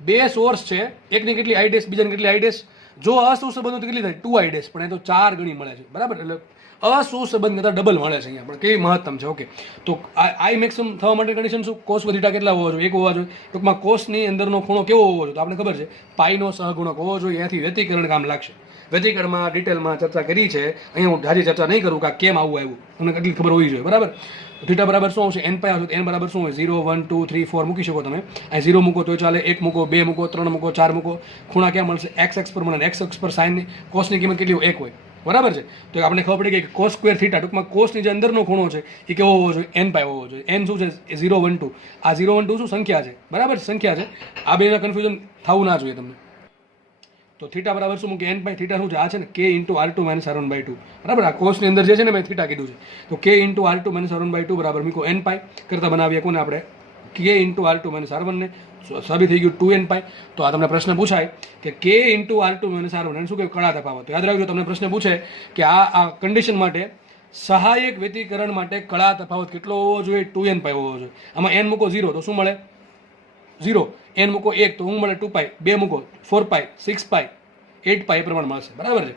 બે સોર્સ છે, એકની કેટલી I ડેશ, બીજાની કેટલી I ડેશ. જો અસુસંબંધ તો કેટલી થાય? 2 I ડેશ. પણ એ તો 4 ગણી મળે છે, બરાબર. એટલે અસુસંબંધ કરતાં ડબલ મળે છે અહીંયા, પણ કેવી મહત્તમ છે. ઓકે, તો I મેક્સિમમ થવા માટે કન્ડિશન શું? કોસ થીટા કેટલા હોવા જોઈએ? 1 હોવા જોઈએ. ટૂંકમાં કોસની અંદરનો ખૂણો કેવો હોવો જોઈએ? તો આપણે ખબર છે પાઈનો સહગુણક હોવો જોઈએ. ત્યાંથી વ્યતિકરણ કામ લાગશે. વ્યતિકરણમાં ડિટેલમાં ચર્ચા કરી છે, અહીંયા હું જાજી ચર્ચા નહીં કરું કે કેમ આવું આવ્યું, તમને કેટલી ખબર હોવી જોઈએ, બરાબર. થીટા બરાબર શું આવશે? n પાઈ આવશે. n બરાબર શું હોય? 0 1 2 3 4 મૂકી શકો તમે. અહીં 0 મૂકો તો ચાલે, 1 મૂકો, 2 મૂકો, 3 મૂકો, 4 મૂકો. ખૂણા ક્યાં મળશે? x અક્ષ પર મળે. x અક્ષ પર સાઇનની કોસની કિંમત કેટલી હોય? 1 હોય, બરાબર છે. તો આપણે ખબર પડી કે કોસ સ્ક્વેર થીટા, ટૂંકમાં કોસની જે અંદરનો ખૂણો છે એ કેવો હોવો જોઈએ? n પાઈ હોવો જોઈએ. n શું છે? 0 1 2. આ 0 1 2 શું સંખ્યા છે? બરાબર, સંખ્યા છે. આ બેના કન્ફ્યુઝન થવું ના જોઈએ તમને. તો થીટા બરાબર શું મૂકે? n પાઈ. થીટા શું છે? આ છે ને k ઇન્ટુ R2 - R1/2, બરાબર. આ કોસની અંદર જે છે ને મેં થીટા કીધું છે, તો k ઇન્ટુ R2 - R1/2 બરાબર મૂકો n પાઈ. કરતા બનાવીએ કોને આપણે? k ઇન્ટુ R2 - R1 ને સાબિત થઈ ગયું 2n પાઈ. તો આ તમને પ્રશ્ન પૂછાય કે k ઇન્ટુ R2 - R1 શું કે કળા તફાવત. તો યાદ રાખજો, તમને પ્રશ્ન પૂછે કે આ કન્ડિશન માટે સહાયક વ્યતિકરણ માટે કળા તફાવત કેટલો હોવો જોઈએ? 2n પાઈ હોવો જોઈએ. આમાં n મૂકો 0 તો શું મળે? 0. n મૂકો 1 તો શું મળે? 2 પાઈ. 2 મૂકો 4 પાઈ, 6 પાઈ, 8 પાઈ એ પ્રમાણે મળશે, બરાબર છે.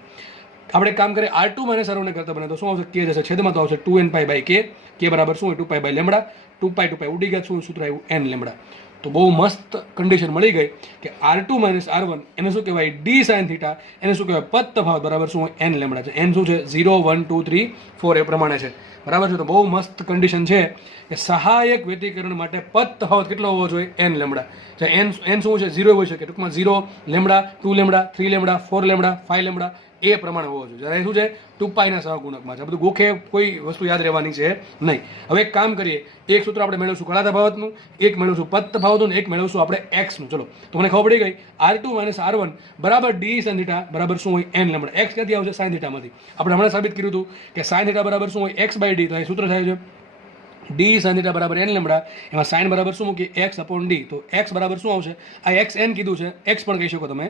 આપણે કામ કરીએ R2 - R1 કરતા બને તો શું આવશે? k જશે, છેદમાં તો આવશે 2n pi by k. k બરાબર શું હોય? 2 પાઈ બાય લેમડા. 2 પાઈ ઉડી ગયા, શું સૂત્ર આવ્યું? n lambda. તો બહુ મસ્ત કન્ડિશન મળી ગઈ કે R2 - R1 એને શું કહેવાય? d sin theta. એને શું કહેવાય? પદ તફાવત બરાબર શું હોય? n લેમડા છે. n શું છે? 0 1 2 3 4 એ પ્રમાણે છે, બરાબર છે. તો બહુ મસ્ત કન્ડિશન છે કે સહાયક વ્યતિકરણ માટે પદ તફાવત કેટલો હોવો જોઈએ? n lambda. n શું છે? 0 હોઈ શકે. ટૂંકમાં 0 lambda, 2 lambda, 3 lambda, 4 lambda, 5 lambda, એ પ્રમાણે હોવો જોઈએ. જ્યારે શું છે 2πના સહગુણકમાં છે. બધું ગોખે કોઈ વસ્તુ યાદ રહેવાની છે નહીં. હવે એક કામ કરીએ, એક સૂત્ર આપણે મેળવશું કળા તફાવતનું, એક મેળવશું પદ તફાવતનું, ને એક મેળવશું આપણે એક્સનું. ચલો તો મને ખબર પડી ગઈ R2 - R1 બરાબર d sin θ બરાબર શું હોય n લેમ્બડા. એક્સ ક્યાંથી આવશે? sin θ માંથી. આપણે હમણાં સાબિત કર્યું હતું કે sin θ બરાબર શું હોય x/d. તો અહીં સૂત્ર થાય છે d sin θ બરાબર n લેમ્બડા. એમાં sin બરાબર શું મૂકીએ? x/d. તો x બરાબર શું આવશે? આ xn કીધું છે, x પણ કહી શકો તમે.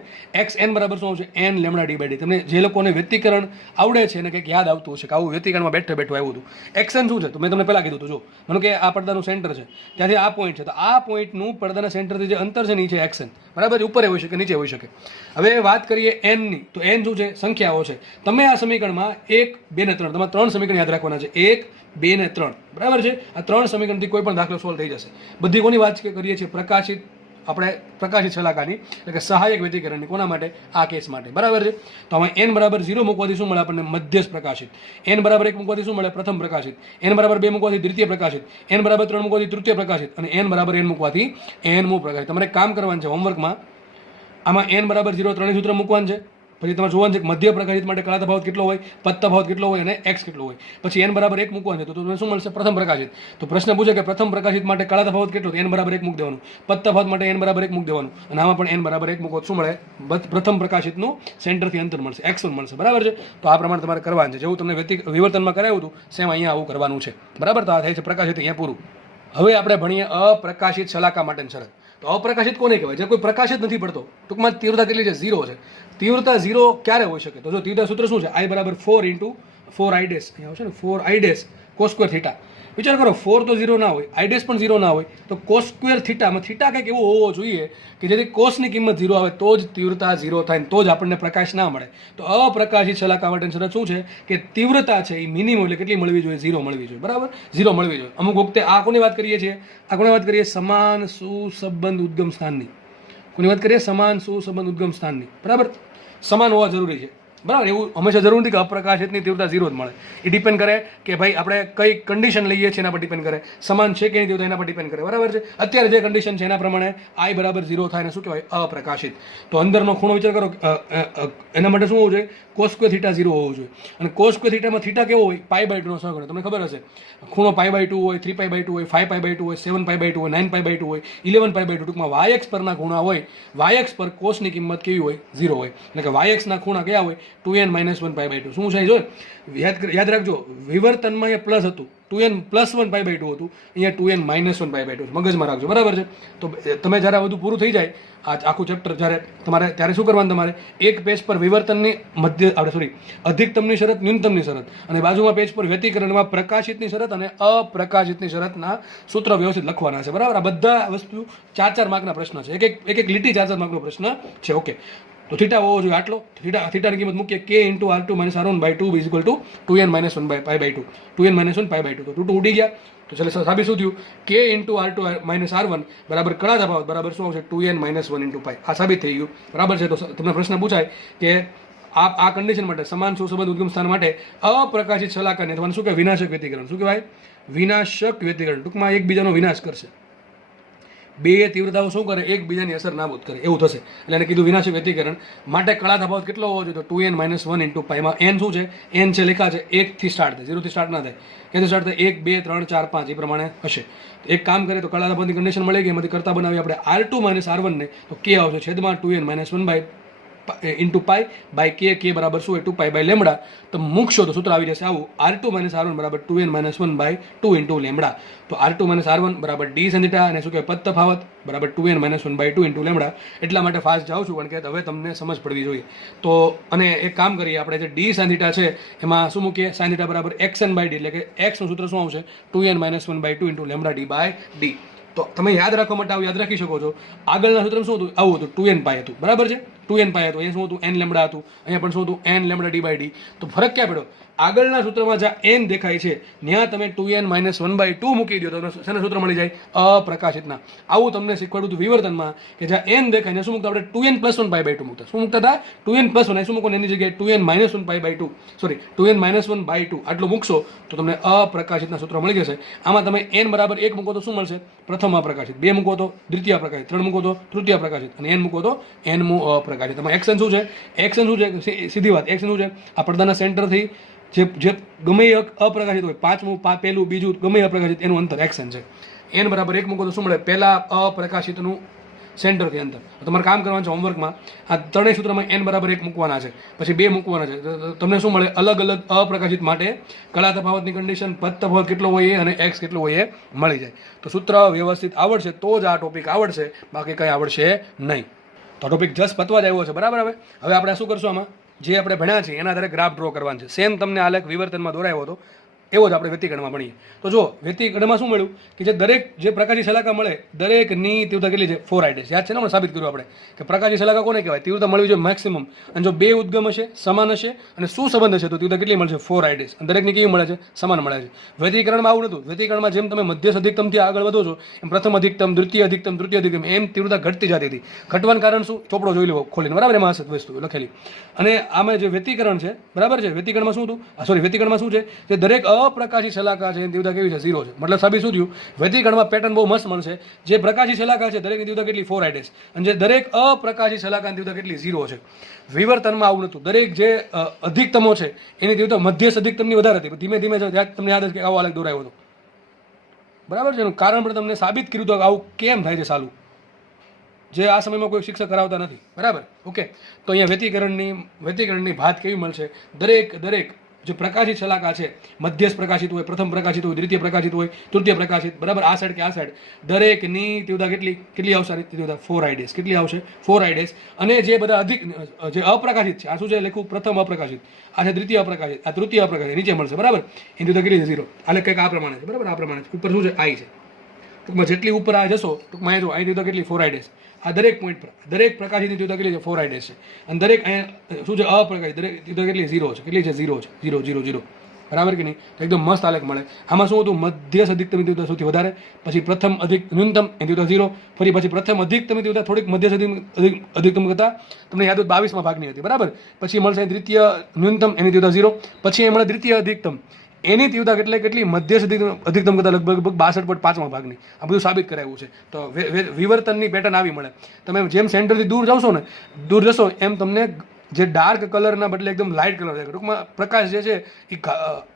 xn બરાબર શું આવશે? n lambda d/d. તમને જે લોકોને વ્યક્તિકરણ આવડે છે એને કંઈક યાદ આવતું હશે કે આવું વ્યક્તિકરણમાં બેઠે બેઠું આવ્યું હતું. xn શું છે? તો મેં તમને પહેલાં કીધું હતું. જો માનો કે આ પડદાનું સેન્ટર છે, ત્યાંથી આ પોઈન્ટ છે, તો આ પોઈન્ટનું પડદાના સેન્ટરથી જે અંતર છે નીચે xn બરાબર, ઉપર હોઈ શકે નીચે હોઈ શકે. હવે વાત કરીએ n ની, તો n શું છે? સંખ્યાઓ છે. તમે આ સમીકરણમાં 1, 2 ને 3 તમારે 3 સમીકરણ યાદ રાખવાના છે. 1, 2 ને 3 બરાબર છે. આ 3 સમીકરણથી કોઈ પણ દાખલો સોલ્વ થઈ જશે. બધી કોની વાત કરીએ છીએ? પ્રકાશિત, આપણે પ્રકાશિત શલાકાની, એટલે કે સહાયક વ્યતિકરણની. કોના માટે? આ કેસ માટે બરાબર છે. તો આમાં n બરાબર 0 મૂકવાથી શું મળે આપણને? મધ્યસ્થ પ્રકાશિત. n બરાબર 1 મૂકવાથી શું મળે? પ્રથમ પ્રકાશિત. n બરાબર 2 મૂકવાથી દ્વિતીય પ્રકાશિત. n બરાબર 3 મૂકવાથી તૃતીય પ્રકાશિત. અને n બરાબર n મૂકવાથી nમું પ્રકાશિત. તમારે એક કામ કરવાનું છે હોમવર્કમાં, આમાં n બરાબર 0 ત્રણેય સૂત્ર મૂકવાનું છે. પછી તમારે જોવાનું છે કે મધ્ય પ્રકાશિત માટે કળા તફાવત કેટલો હોય, પદ તફાવત કેટલો હોય અને x કેટલો હોય. પછી n બરાબર 1 મૂકવાનું છે તો તમને શું મળશે? પ્રથમ પ્રકાશિત. તો પ્રશ્ન પૂછે કે પ્રથમ પ્રકાશિત માટે કળા તફાવત કેટલો? n બરાબર 1 મૂક દેવાનું. પદ તફાવત માટે n બરાબર 1 મૂક દેવાનું. અને આમાં પણ n બરાબર 1 મૂકો શું મળે? પ્રથમ પ્રકાશિતનું સેન્ટરથી અંતર મળશે, x1 મળશે બરાબર છે. તો આ પ્રમાણે તમારે કરવાનું છે. જેવું તમને વિવર્તનમાં કરાવ્યું હતું સેમ અહીંયા આવું કરવાનું છે બરાબર. તો આ થાય છે પ્રકાશિત. અહીંયા પૂરું. હવે આપણે ભણીએ અપ્રકાશિત શલાકા માટેની શરત. તો અપ્રકાશિત કોને કહેવાય? જે કોઈ પ્રકાશિત નથી પડતો. ટૂંકમાં તીવ્રતા કેટલી છે? 0 છે. તીવ્રતા 0 ક્યારે હોઈ શકે? તો જો તીવ્રતા સૂત્ર શું છે? I બરાબર 4 × 4i ડેશ. અહીંયા આવશે ને 4i dash cos square theta. વિચાર કરો 4 તો 0 ના હોય, i ડેશ પણ 0 ના હોય, તો cos સ્ક્વેર થીટામાં થીટા કંઈક એવો હોવો જોઈએ કે જેથી કોસની કિંમત 0 આવે તો જ તીવ્રતા 0 થાય, તો જ આપણને પ્રકાશ ના મળે. તો અપ્રકાશિત શલાકા માટેની શરત શું છે? કે તીવ્રતા છે એ મિનિમમ એટલે કેટલી મળવી જોઈએ? 0 મળવી જોઈએ બરાબર. 0 મળવી જોઈએ. અમુક વખતે આ કોની વાત કરીએ છીએ? આ કોની વાત કરીએ? સમાન સુસંબંધ ઉદ્ગમ સ્થાનની. કોની વાત કરીએ? સમાન સુસંબંધ ઉદ્ગમ સ્થાનની બરાબર. સમાન હોવા જરૂરી છે બરાબર. એવું હંમેશા જરૂર નથી કે અપ્રકાશિતની તીવ્રતા 0 જ મળે. એ ડિપેન્ડ કરે કે ભાઈ આપણે કઈ કન્ડિશન લઈએ છીએ એના પર ડિપેન્ડ કરે. સમાન છે કે નહીં તીવ્રતા એના પર ડિપેન્ડ કરે બરાબર છે. અત્યારે જે કન્ડિશન છે એના પ્રમાણે I બરાબર 0 થાય ને શું કહેવાય? અપ્રકાશિત. તો અંદરનો ખૂણો વિચાર કરો, એના માટે શું હોવું જોઈએ? cos સ્ક્વેર થીટા 0 હોવું જોઈએ. અને cos સ્ક્વેર થીટામાં થીટા કેવો હોય? π/2 નો સહગુણક. તમને ખબર હશે ખૂણો π/2 હોય, 3π/2 હોય, 5π/2 હોય, 7π/2 હોય, 9π/2 હોય, 11π/2. ટૂંકમાં yx પરના ખૂણા હોય, yx પર કોસની કિંમત કેવી હોય? 0 હોય. એટલે કે yx ના ખૂણા કયા હોય? 2n - 1π/2. શું છે જો યાદ રાખજો, વિવર્તનમાં અહીંયા પ્લસ હતું, 2n + 1π/2 હતું, અહીંયા 2n - 1π/2. મગજમાં રાખજો બરાબર છે. તો તમે જ્યારે આ બધું પૂરું થઈ જાય આ આખું ચેપ્ટર ત્યારે શું કરવાનું? તમારે એક પેજ પર વિવર્તનની અધિકતમની શરત, ન્યૂનતમની શરત, અને બાજુમાં પેજ પર વ્યતિકરણમાં પ્રકાશિતની શરત અને અપ્રકાશિતની શરતના સૂત્ર વ્યવસ્થિત લખવાના છે બરાબર. આ બધા વસ્તુ 4-4 માર્કના પ્રશ્ન છે. એક લીટી 4-4 માર્કનો પ્રશ્ન છે. ઓકે, તો થીટા હોવો જોઈએ આટલો. થીટાની કિંમત મૂકીએ k × R2 - R1/2 = 2n - 1/2. 2n - 1/2. તો 2 ઉડી ગયા. તો ચાલો સાબિત શું થયું? k × R2 - R1 બરાબર કળા તફાવત બરાબર શું આવશે? 2n - 1 × π. આ સાબિત થઈ ગયું બરાબર છે. તો તમને પ્રશ્ન પૂછાય કે આ કન્ડિશન માટે સમાન સુસંબંધ ઉદ્ગમ સ્થાન માટે અપ્રકાશિત શલાકાને તમારે શું કહેવાય? વિનાશક વ્યતિકરણ. શું કહેવાય? વિનાશક વ્યતિકરણ. ટૂંકમાં એકબીજાનો વિનાશ કરશે. બે તીવ્રતાઓ શું કરે? એકબીજાની અસર નાબૂદ કરે એવું થશે. એટલે એને કીધું વિનાશક વ્યતિકરણ માટે કળા તફાવત કેટલો હોવો જોઈએ? તો 2n - 1 × π. માં n શું છે? n છે લેખા છે 1 થી સ્ટાર્ટ થાય, 0 થી સ્ટાર્ટ ના થાય. ક્યાંથી સ્ટાર્ટ થાય? 1, 2, 3, 4, 5 એ પ્રમાણે હશે. એક કામ કરીએ તો કળા તફાવતની કન્ડિશન મળી ગઈ. એમાંથી કરતા બનાવીએ આપણે R2 - R1 ને, તો k આવશે છેદમાં 2n - 1 × π/k. k બરાબર શું હોય? 2π/λ. તો મૂકશો તો સૂત્ર આવી જશે આવું: R2 - R1 બરાબર 2n - 1/2 × λ. તો R2 - R1 બરાબર d sin θ, અને શું કહેવાય? પદ તફાવત બરાબર 2n - 1/2 × λ. એટલા માટે ફાસ્ટ જાઉં છું કારણ કે હવે તમને સમજ પડવી જોઈએ. તો અને એક કામ કરીએ, આપણે જે d sin θ છે એમાં શું મૂકીએ? sin θ બરાબર xn/d, એટલે કે x નું સૂત્ર શું આવશે? 2n - 1/2 × λd/d. તો તમે યાદ રાખવા માટે આવું યાદ રાખી શકો છો. આગળના સૂત્ર શું હતું? આવું હતું, 2n π હતું બરાબર છે. 2n π હતું, અહીંયા શું હતું? n લેમ્બડા હતું, અહીંયા પણ શું હતું? n lambda d/d. તો ફરક ક્યાં પડ્યો? આગળના સૂત્રમાં જ્યાં n દેખાય છે ત્યાં તમે 2n - 1/2 મૂકી દો તો તમને શેના સૂત્ર મળી જાય? અપ્રકાશિતના. આવું તમને શીખવાડ્યું હતું વિવર્તનમાં કે જ્યાં n દેખાય ને શું મૂકતા આપણે 2n + 1/2 મૂકતા. શું મૂકતા હતા? 2n + 1. શું મૂકવાનું? એની જગ્યાએ 2n - 1/2 સોરી 2n - 1/2 આટલું મૂકશો તો તમને અપ્રકાશિતના સૂત્ર મળી જશે. આમાં તમે n બરાબર 1 મૂકો તો શું મળશે? પ્રથમ અપ્રકાશિત. 2 મૂકો તો દ્વિતીય અપ્રકાશિત. 3 મૂકો તો તૃતીય અપ્રકાશિત. અને n મૂકો તો nમું અપ્રકાશિત. એમાં એક્શન શું છે? એક્શન શું છે? સીધી વાત. એક્શન શું છે? આ પડદાના સેન્ટરથી જે ગમે એ અપ્રકાશિત હોય, પાંચમું પહેલું બીજું ગમે એ અપ્રકાશિત એનું અંતર એક્શન છે. n બરાબર 1 મૂકો તો શું મળે? પહેલા અપ્રકાશિતનું સેન્ટરથી અંતર. તમારે કામ કરવાનું છે હોમવર્કમાં. આ ત્રણેય સૂત્રમાં n બરાબર 1 મૂકવાના છે, પછી 2 મૂકવાના છે. તમને શું મળે? અલગ અલગ અપ્રકાશિત માટે કલા તફાવતની કન્ડિશન, પદ તફાવત કેટલો હોય એ અને x કેટલો હોય એ મળી જાય. તો સૂત્ર વ્યવસ્થિત આવડશે તો જ આ ટોપિક આવડશે, બાકી કંઈ આવડશે નહીં. તો ટોપિક જસ્ટ પતવા જ આવ્યો છે, બરાબર. હવે આપણે શું કરશું? આમાં જે આપણે ભણ્યા છે એના આધારે ગ્રાફ ડ્રો કરવાનો છે. સેમ તમને આલેખ વિવર્તનમાં દોરાયો હતો એવો જ આપણે વ્યતિકરણમાં ભણીએ. તો જો વ્યતિકરણમાં શું મળ્યું કે જે પ્રકાશી શલાકા મળે દરેકની તીવ્રતા કેટલી છે? 4i'. યાદ છે ને? આપણે સાબિત કર્યું આપણે કે પ્રકાશી શલાકા કોને કહેવાય? તીવ્રતા મળવી જોઈએ મેક્સિમમ. અને જો બે ઉદ્ગમ હશે, સમાન હશે અને શું સંબંધ હશે તો તીવ્રતા કેટલી મળશે? 4i'. અને દરેકની કેવી મળે છે? સમાન મળે છે. વ્યતિકરણમાં આવું નહોતું. વ્યતિકરણમાં જેમ તમે મધ્યસ્થ અધિકતમથી આગળ વધો છો એમ પ્રથમ અધિકતમ, દ્વિતીય અધિકતમ, તૃતીય અધિકતમ એમ તીવ્રતા ઘટતી જતી હતી. ઘટવાનું કારણ શું? ચોપડો જોઈ લેવો ખોલીને, બરાબર. એમાં હશે વસ્તુ લખેલી. અને આમાં જે વ્યતિકરણ છે, બરાબર છે, વ્યતિકરણમાં શું હતું? વ્યતિકરણમાં શું છે? જે દરેક અપ્રકાશી શલાકા છે એની તીવ્રતા કેવી છે? 0 છે. મતલબ સાબિત શું થયું? વ્યતિકરણમાં પેટર્ન બહુ મસ્ત મળશે. જે પ્રકાશી શલાકા છે દરેકની તીવ્રતા કેટલી? 4i'. અને જે દરેક અપ્રકાશી શલાકાની તીવ્રતા કેટલી? 0 છે. વિવર્તનમાં આવું નતું. દરેક જે અધિકતમો છે એની તીવ્રતા મધ્યસ્થ અધિકતમની વધારે હતી. ધીમે ધીમે તમને યાદ હશે કે આવો આલેખ દોરાયો હતો, બરાબર છે. એનું કારણ પણ તમને સાબિત કર્યું હતું કે આવું કેમ થાય છે સાલું, જે આ સમયમાં કોઈ શિક્ષક કરાવતા નથી, બરાબર. ઓકે, તો અહીંયા વ્યતિકરણની ભાત કેવી મળશે? દરેક જે પ્રકાશિત શલાકા છે, મધ્યસ્થ પ્રકાશિત હોય, પ્રથમ પ્રકાશિત હોય, દ્વિતીય પ્રકાશિત હોય, તૃતીય પ્રકાશિત, બરાબર. આ સાઈડ કે આ સાઈડ દરેકની તીવ્રતા કેટલી આવશે? તીવ્રતા 4i'. કેટલી આવશે? 4i'. અને જે બધા જે અપ્રકાશિત છે, આ શું છે લખ્યું? પ્રથમ અપ્રકાશિત. આ છે દ્વિતીય અપ્રકાશિત, આ તૃતીય અપ્રકાશિત નીચે મળશે, બરાબર. એની તીવ્રતા કેટલી છે? 0. આલેખ કંઈક આ પ્રમાણે છે, બરાબર. આ પ્રમાણે ઉપર શું છે? i છે. ટૂંકમાં જેટલી ઉપર આ જશો ટૂંકમાં અહીં જો અહીં તીવ્રતા કેટલી? 4i'. આ દરેક પોઈન્ટ પર દરેક પ્રકાશિતની તીવ્રતા કેટલી છે? 4i' છે. અને દરેક અહીંયા શું છે? અપ્રકાશિત દરેક તીવ્રતા કેટલી? 0 છે. કેટલી છે? 0 છે. 0 0 0, બરાબર કે નહીં? તો એકદમ મસ્ત આલેખ મળે. આમાં શું હતું? મધ્યસ્થ અધિકતમની તીવ્રતા સૌથી વધારે, પછી પ્રથમ ન્યૂનતમ એની તીવ્રતા 0, પછી પ્રથમ અધિકતમની તીવ્રતા થોડીક મધ્યસ્થ અધિકતમ કરતાં તમને યાદ હોય 22માં ભાગની હતી, બરાબર. પછી મળશે દ્વિતીય ન્યૂનતમ એની તીવ્રતા 0, પછી એ મળે દ્વિતીય અધિકતમ એની તીવ્રતા કેટલી? મધ્યસ્થ અધિકતમ કરતાં લગભગ 62.5માં ભાગની. આ બધું સાબિત કરાવ્યું છે. તો વિવર્તનની પેટર્ન આવી મળે. તમે જેમ સેન્ટરથી દૂર જશો એમ તમને જે ડાર્ક કલરના બદલે એકદમ લાઇટ કલર દેખાય. ટૂંકમાં પ્રકાશ જે છે એ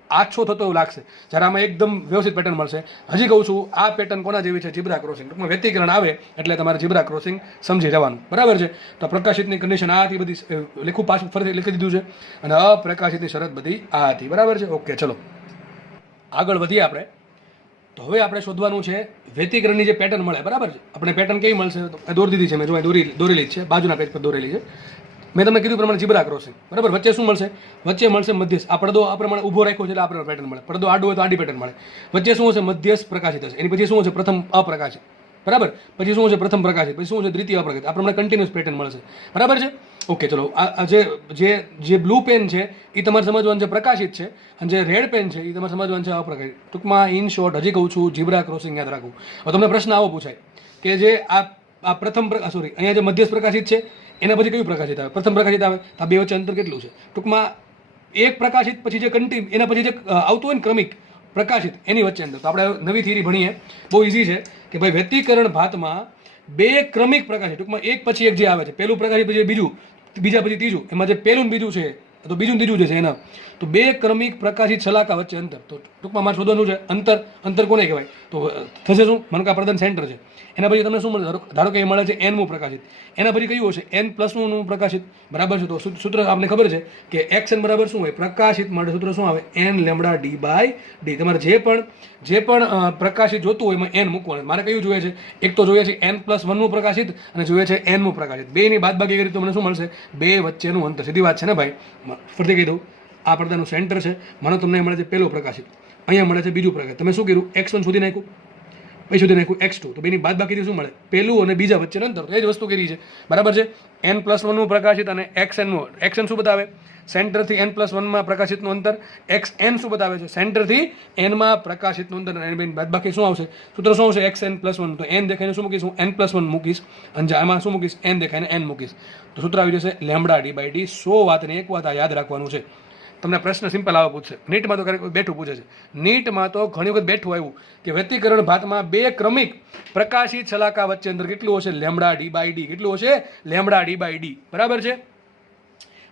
આછો થતો એવું લાગશે, જ્યારે આમાં એકદમ વ્યવસ્થિત પેટર્ન મળશે. હજી કહું છું, આ પેટર્ન કોના જેવી છે? Zebra crossing. ટૂંકમાં વ્યતિકરણ આવે એટલે તમારે ઝીબ્રા ક્રોસિંગ સમજી જવાનું, બરાબર છે. તો પ્રકાશિતની કન્ડિશન આ હતી બધી, લખું પાછું ફરીથી લખી દીધું છે. અને અપ્રકાશિતની શરત બધી આ હતી, બરાબર છે. ઓકે, ચલો આગળ વધીએ આપણે. તો હવે આપણે શોધવાનું છે વ્યતિકરણની જે પેટર્ન મળે, બરાબર છે. આપણે પેટર્ન કેવી મળશે? દોરી દીધી છે મેં, જો દોરેલી છે, બાજુના પેજ પર દોરેલી છે. મેં તમને કીધું પ્રમાણે ઝીબ્રા ક્રોસિંગ, બરાબર. વચ્ચે શું મળશે? વચ્ચે મળશે મધ્યસ્થ. આ પડદો આ પ્રમાણે ઊભો રાખ્યો છે એટલે આપણે પેટર્ન મળે. પડદો આડો હોય તો આડી પેટર્ન મળે. વચ્ચે શું હશે? મધ્યસ્થ પ્રકાશિત હશે. એની પછી શું હશે? પ્રથમ અપ્રકાશિત, બરાબર. પછી શું છે? પ્રથમ પ્રકાશિત. પછી શું છે? દ્વિતીય અપ્રકાશિત. આ પ્રમાણે કન્ટિન્યુઅસ પેટર્ન મળશે, બરાબર છે. ઓકે, ચલો. આ જે બ્લુ પેન છે એ તમારે સમજવાનું છે પ્રકાશિત છે, અને જે રેડ પેન છે એ તમારે સમજવાનું છે અપ્રકાશિત. ટૂંકમાં ઇન શોર્ટ હજી કહું છું, ઝીબ્રા ક્રોસિંગ યાદ રાખવું. હવે તમને પ્રશ્ન આવો પૂછાય કે જે આ પ્રથમ અહીંયા જે મધ્યસ્થ પ્રકાશિત છે એના પછી કયું પ્રકાશિત આવે? પ્રથમ પ્રકાશિત આવે. આ બે વચ્ચે અંતર કેટલું છે? ટૂંકમાં એક પ્રકાશિત પછી જે એના પછી જે આવતું હોય ને ક્રમિક પ્રકાશિત એની વચ્ચે અંતર. તો આપણે નવી થિયરી ભણીએ, બહુ ઇઝી છે કે ભાઈ વ્યતિકરણ ભાતમાં બે ક્રમિક પ્રકાશિત, ટૂંકમાં એક પછી એક જે આવે છે, પહેલું પ્રકાશિત પછી બીજું, બીજા પછી ત્રીજું, એમાં જે પહેલું બીજું છે તો બીજું ત્રીજું જે છે એના, તો બે ક્રમિક પ્રકાશિત શલાકા વચ્ચે અંતર. તો ટૂંકમાં મારે શોધવાનું છે અંતર કોને કહેવાય? તો થશે શું? મનકા પ્રદાન સેન્ટર છે. એના પછી તમને શું મળે? ધારો કે એ મળે છે nમું પ્રકાશિત. એના પછી કયું હશે? n+1 પ્રકાશિત, બરાબર છે. તો સૂત્ર આપણે ખબર છે કે xn બરાબર શું હોય? પ્રકાશિત માટે સૂત્ર શું આવે? n λd/d. તમારે જે પણ પ્રકાશિત જોતું હોય એમાં n મૂકવાનું. મારે કયું જોઈએ છે? એક તો જોઈએ છે n+1 પ્રકાશિત અને જોઈએ છે nમું પ્રકાશિત. બેની બાદબાકી કરી તો મને શું મળશે? બે વચ્ચેનું અંતર. સીધી વાત છે ને ભાઈ? ફરીથી કહી દઉં, આ પડદાનું સેન્ટર છે, મને તમને મળે છે પહેલો પ્રકાશિત, અહીંયા મળે છે બીજું પ્રકાશિત. તમે શું કર્યું? x1 શોધી નાખ્યું, પછી સુધી નાખ્યું x2, તો બેની બાદ બાકીથી શું મળે? પહેલું અને બીજા વચ્ચેનું અંતર. એ જ વસ્તુ કરી છે, બરાબર છે. n+1નું પ્રકાશિત અને xn શું બતાવે? સેન્ટરથી n+1માં પ્રકાશિતનું અંતર. xn શું બતાવે છે? સેન્ટરથી n માં પ્રકાશિતનું અંતર. અને બેની બાદ બાકી શું આવશે? સૂત્ર શું આવશે? xn+1. તો n દેખાઈને શું મૂકીશ? હું n+1 મૂકીશ, અને આમાં શું મૂકીશ? n દેખાઈને n મૂકીશ. તો સૂત્ર આવી જશે λ/d. 100 વાતને એક વાત આ યાદ રાખવાનું છે. તમને પ્રશ્ન સિમ્પલ આવા પૂછશે. નીટમાં તો ક્યારેક બેઠું પૂછે છે. નીટમાં તો ઘણી વખત બેઠું આવ્યું કે વ્યતિકરણ ભાતમાં બે ક્રમિક પ્રકાશિત શલાકા વચ્ચે અંતર કેટલું હશે? λ/d. કેટલું હશે? λ/d. બરાબર છે.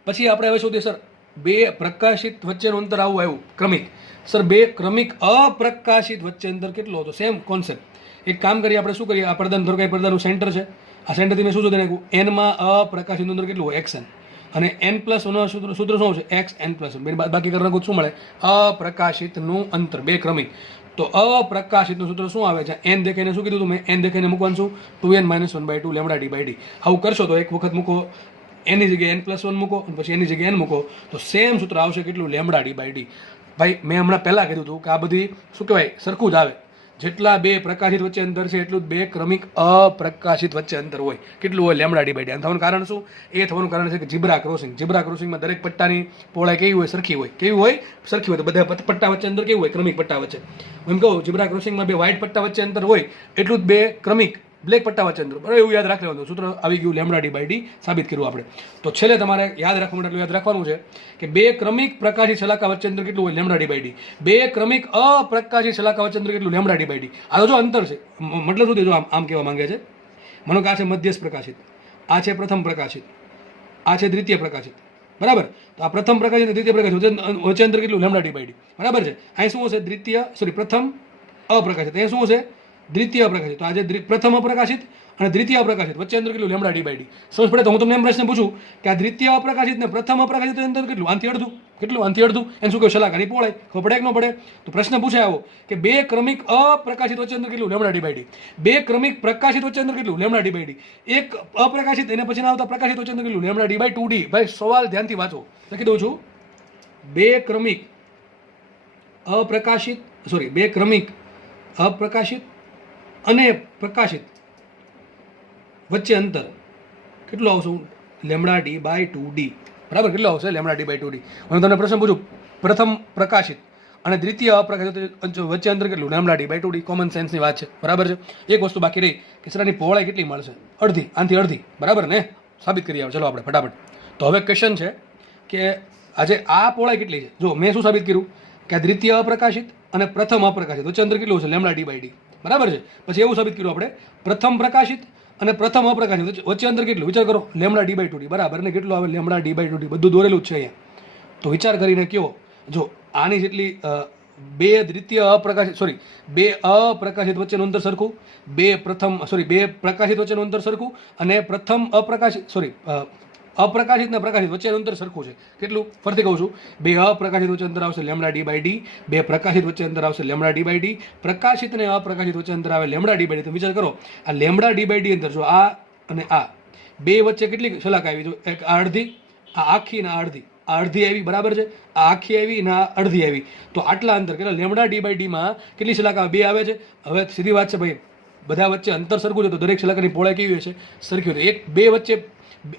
પછી આપણે હવે શોધીએ સર બે પ્રકાશિત વચ્ચેનું અંતર આવું આવ્યું ક્રમિક. સર બે ક્રમિક અપ્રકાશિત વચ્ચે અંતર કેટલું હતું? Same concept. એક કામ કરીએ આપણે, શું કરીએ? આ પડદાનું ધોરકાઈ પડદાનું સેન્ટર છે. આ સેન્ટરથી મેં શું શોધી નાખ્યું? n-માં અપ્રકાશિત અંતર કેટલું હોય? xn. અને n+1 સૂત્ર શું છે? xn+1. બાકી કરી નાખું શું મળે? અપ્રકાશિતનું અંતર બે ક્રમિક. તો અપ્રકાશિતનું સૂત્ર શું આવે છે? n દેખાઈને શું કીધું હતું મેં? n દેખાઈને મૂકવાનું શું? 2n - 1/2 λ/d. આવું કરશો તો એક વખત મૂકો એની જગ્યાએ n+1 મૂકો, અને પછી એની જગ્યાએ n મૂકો, તો સેમ સૂત્ર આવશે કેટલું? λ/d. ભાઈ મેં હમણાં પહેલાં કીધું હતું કે આ બધી શું કહેવાય? સરખું જ આવે. જેટલા બે પ્રકાશિત વચ્ચે અંતર છે એટલું જ બે ક્રમિક અપ્રકાશિત વચ્ચે અંતર હોય. કેટલું હોય? λ/d. અને થવાનું કારણ શું? એ થવાનું કારણ છે કે ઝીબ્રા ક્રોસિંગમાં દરેક પટ્ટાની પહોળાઈ કેવી હોય? સરખી હોય. કેવી હોય? સરખી હોય. તો બધા પટ્ટા વચ્ચે અંતર કેવું હોય? ક્રમિક પટ્ટા વચ્ચે. એમ કહું, ઝીબ્રા ક્રોસિંગમાં બે વ્હાઇટ પટ્ટા વચ્ચે અંતર હોય એટલું જ બે ક્રમિક બ્લેક પટ્ટા વચ્ચે અંતર. બરાબર, એવું યાદ રાખી લેવાનું. સૂત્ર આવી ગયું, λ/d સાબિત કર્યું આપણે. તો છેલ્લે તમારે યાદ રાખવા માટે યાદ રાખવાનું છે કે બે ક્રમિક પ્રકાશિત શલાકા વચ્ચે અંતર કેટલું હોય? λ/d. બે ક્રમિક અપ્રકાશિત શલાકા વચ્ચે અંતર કેટલું? λ/d. આ તો જો અંતર છે, મતલબ શું? જો આમ કહેવા માંગે છે, માનો કે આ છે મધ્યસ્થ પ્રકાશિત, આ છે પ્રથમ પ્રકાશિત, આ છે દ્વિતીય પ્રકાશિત. બરાબર, તો આ પ્રથમ પ્રકાશિત અને દ્વિતીય પ્રકાશિત વચ્ચે અંતર કેટલું? λ/d. બરાબર છે. અહીં શું હશે? પ્રથમ અપ્રકાશિત. અહીં શું હશે? દ્વિતીય અપ્રકાશિત. તો આજે પ્રથમ અપ્રકાશિત અને દ્વિતીય અપ્રકાશિત વચ્ચે અંતર કેટલું? λ/d. સમજ પડે? તો હું તમને એમ પ્રશ્ન પૂછું કે આ દ્વિતીય અપ્રકાશિત ને પ્રથમ અપ્રકાશિત અંતર કેટલું? આનથી અડધું. કેટલું? આનથી અડધું. એને શું કહ્યું? શલાકાની પહોળાઈ. ખબર પડે કે ન પડે? તો પ્રશ્ન પૂછાય આવો કે બે ક્રમિક અપ્રકાશિત વચ્ચે અંતર કેટલું? λ/d. બે ક્રમિક પ્રકાશિત વચ્ચે અંતર કેટલું? λ/d. એક અપ્રકાશિત એને પછી આવતા પ્રકાશિત વચ્ચે અંતર કેટલું? λ/d/2d. ભાઈ સવાલ ધ્યાનથી વાંચો. લખી દઉં છું. બે ક્રમિક અપ્રકાશિત અને પ્રકાશિત વચ્ચે અંતર કેટલું આવશે? λ/d/2d. બરાબર, કેટલું આવશે? λ/d/2d. હું તમને પ્રશ્ન પૂછું, પ્રથમ પ્રકાશિત અને દ્વિતીય અપ્રકાશિત વચ્ચે અંતર કેટલું? λ/d/2d. કોમન સેન્સની વાત છે. બરાબર છે. એક વસ્તુ બાકી રહી કે સરની પહોળાઈ કેટલી મળશે? અડધી. આનથી અડધી. બરાબર ને? સાબિત કરી આવે. ચલો આપણે ફટાફટ. તો હવે ક્વેશ્ચન છે કે આજે આ પહોળાઈ કેટલી છે? જો મેં શું સાબિત કર્યું કે આ દ્વિતીય અપ્રકાશિત અને પ્રથમ અપ્રકાશિત વચ્ચે અંતર કેટલું છે? λ/d/d. બરાબર છે. પછી એવું સાબિત કર્યું આપણે પ્રથમ પ્રકાશિત અને પ્રથમ અપ્રકાશિત વચ્ચે અંતર કેટલું? વિચાર કરો. λ/d/2d. બરાબર ને? કેટલું આવે? λ/d/2d. બધું દોરેલું જ છે અહીંયા. તો વિચાર કરીને કયો, જો આની જેટલી બે અપ્રકાશિત વચ્ચેનું અંતર સરખું, બે પ્રકાશિત વચ્ચેનું અંતર સરખું, અને પ્રથમ અપ્રકાશિત ને પ્રકાશિત વચ્ચેનું અંતર સરખું છે. કેટલું? ફરીથી કહું છું, બે અપ્રકાશિત વચ્ચે અંતર આવશે λ/d/d, બે પ્રકાશિત વચ્ચે અંતર આવશે λ/d/d, પ્રકાશિત અને અપ્રકાશિત વચ્ચે અંતર આવે λ/d/d. તો વિચાર કરો, આ λ/d/d અંતર જો આ અને આ બે વચ્ચે કેટલી શલાકા આવી? જો એક આ અડધી, આ આખી ને આ અડધી. આ અડધી આવી. બરાબર છે. આ આખી આવી ને આ અડધી આવી. તો આટલા અંતર કેટલા? λ/d/d માં કેટલી શલાકા? બે આવે છે. હવે સીધી વાત છે ભાઈ, બધા વચ્ચે અંતર સરખું છે તો દરેક શલાકાની પહોળાઈ કેવી હશે? સરખી. એક બે વચ્ચે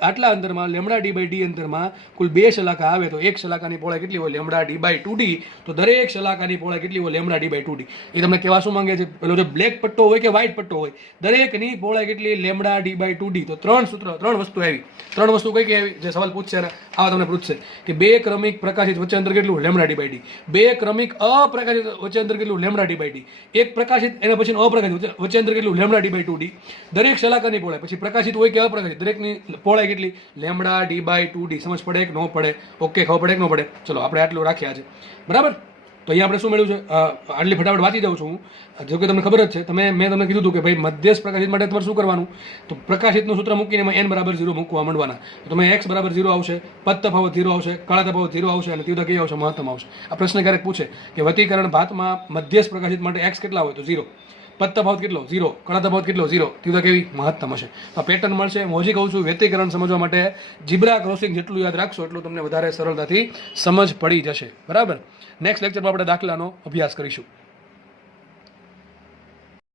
આટલા અંતરમાં λ/d/d અંતરમાં કુલ બે શલાકા આવે તો એક શલાકાની પહોળાઈ કેટલી હોય? λ/d/2d. તો દરેક શલાકાની પહોળાઈ કેટલી હોય? λ/d/2d. એ તમને કહેવા શું માંગે છે? પેલો જે બ્લેક પટ્ટો હોય કે વ્હાઇટ પટ્ટો હોય, દરેકની પહોળાઈ કેટલી? λ/d/2d. તો ત્રણ વસ્તુ આવી. ત્રણ વસ્તુ કઈ કઈ આવી? જે સવાલ પૂછશે ને આવા તમને પૂછશે કે બે ક્રમિક પ્રકાશિત વચ્ચે અંતર કેટલું? λ/d/d. બે ક્રમિક અપ્રકાશિત વચ્ચે અંતર કેટલું? λ/d/d. એક પ્રકાશિત એના પછી અપ્રકાશિત વચ્ચે અંતર કેટલું? λ/d/2d. દરેક શલાકાની પહોળાઈ પછી પ્રકાશિત હોય કે અપ્રકાશિત દરેકની પહોળાઈ કેટલી? λ/d/2d. સમજ પડે કે ન પડે? ઓકે, ખબર પડે કે ન પડે? ચલો આપણે આટલું રાખ્યા છે. બરાબર. તો અહીંયા આપણે શું મળ્યું છે? આટલી ફટાફટ વાંચી જાઉં છું હું. જો કે તમને ખબર જ છે, મેં તમને કીધું હતું કે ભાઈ મધ્યસ્થ પ્રકાશિત માટે તમારે શું કરવાનું? તો પ્રકાશિતનું સૂત્ર મૂકીને એમાં n=0 મૂકવા માંડવાના. તો તમે x=0 આવશે, પદ તફાવત 0 આવશે, કાળા તફાવત 0 આવશે, અને તીવ્રતા કઈ આવશે? મહત્તમ આવશે. આ પ્રશ્ન ક્યારેક પૂછે કે વ્યતિકરણ ભાતમાં મધ્યસ્થ પ્રકાશિત માટે x કેટલા હોય? તો 0. પદ તફાવત કેટલો? 0. કળા તફાવત કેટલો? 0. તીવ્રતા કેવી? મહત્તમ હશે. આ પેટર્ન મળશે. હું હજી કહું છું, વ્યતિકરણ સમજવા માટે ઝીબ્રા ક્રોસિંગ જેટલું યાદ રાખશો એટલું તમને વધારે સરળતાથી સમજ પડી જશે. બરાબર. નેક્સ્ટ લેક્ચરમાં આપણે દાખલાનો અભ્યાસ કરીશું.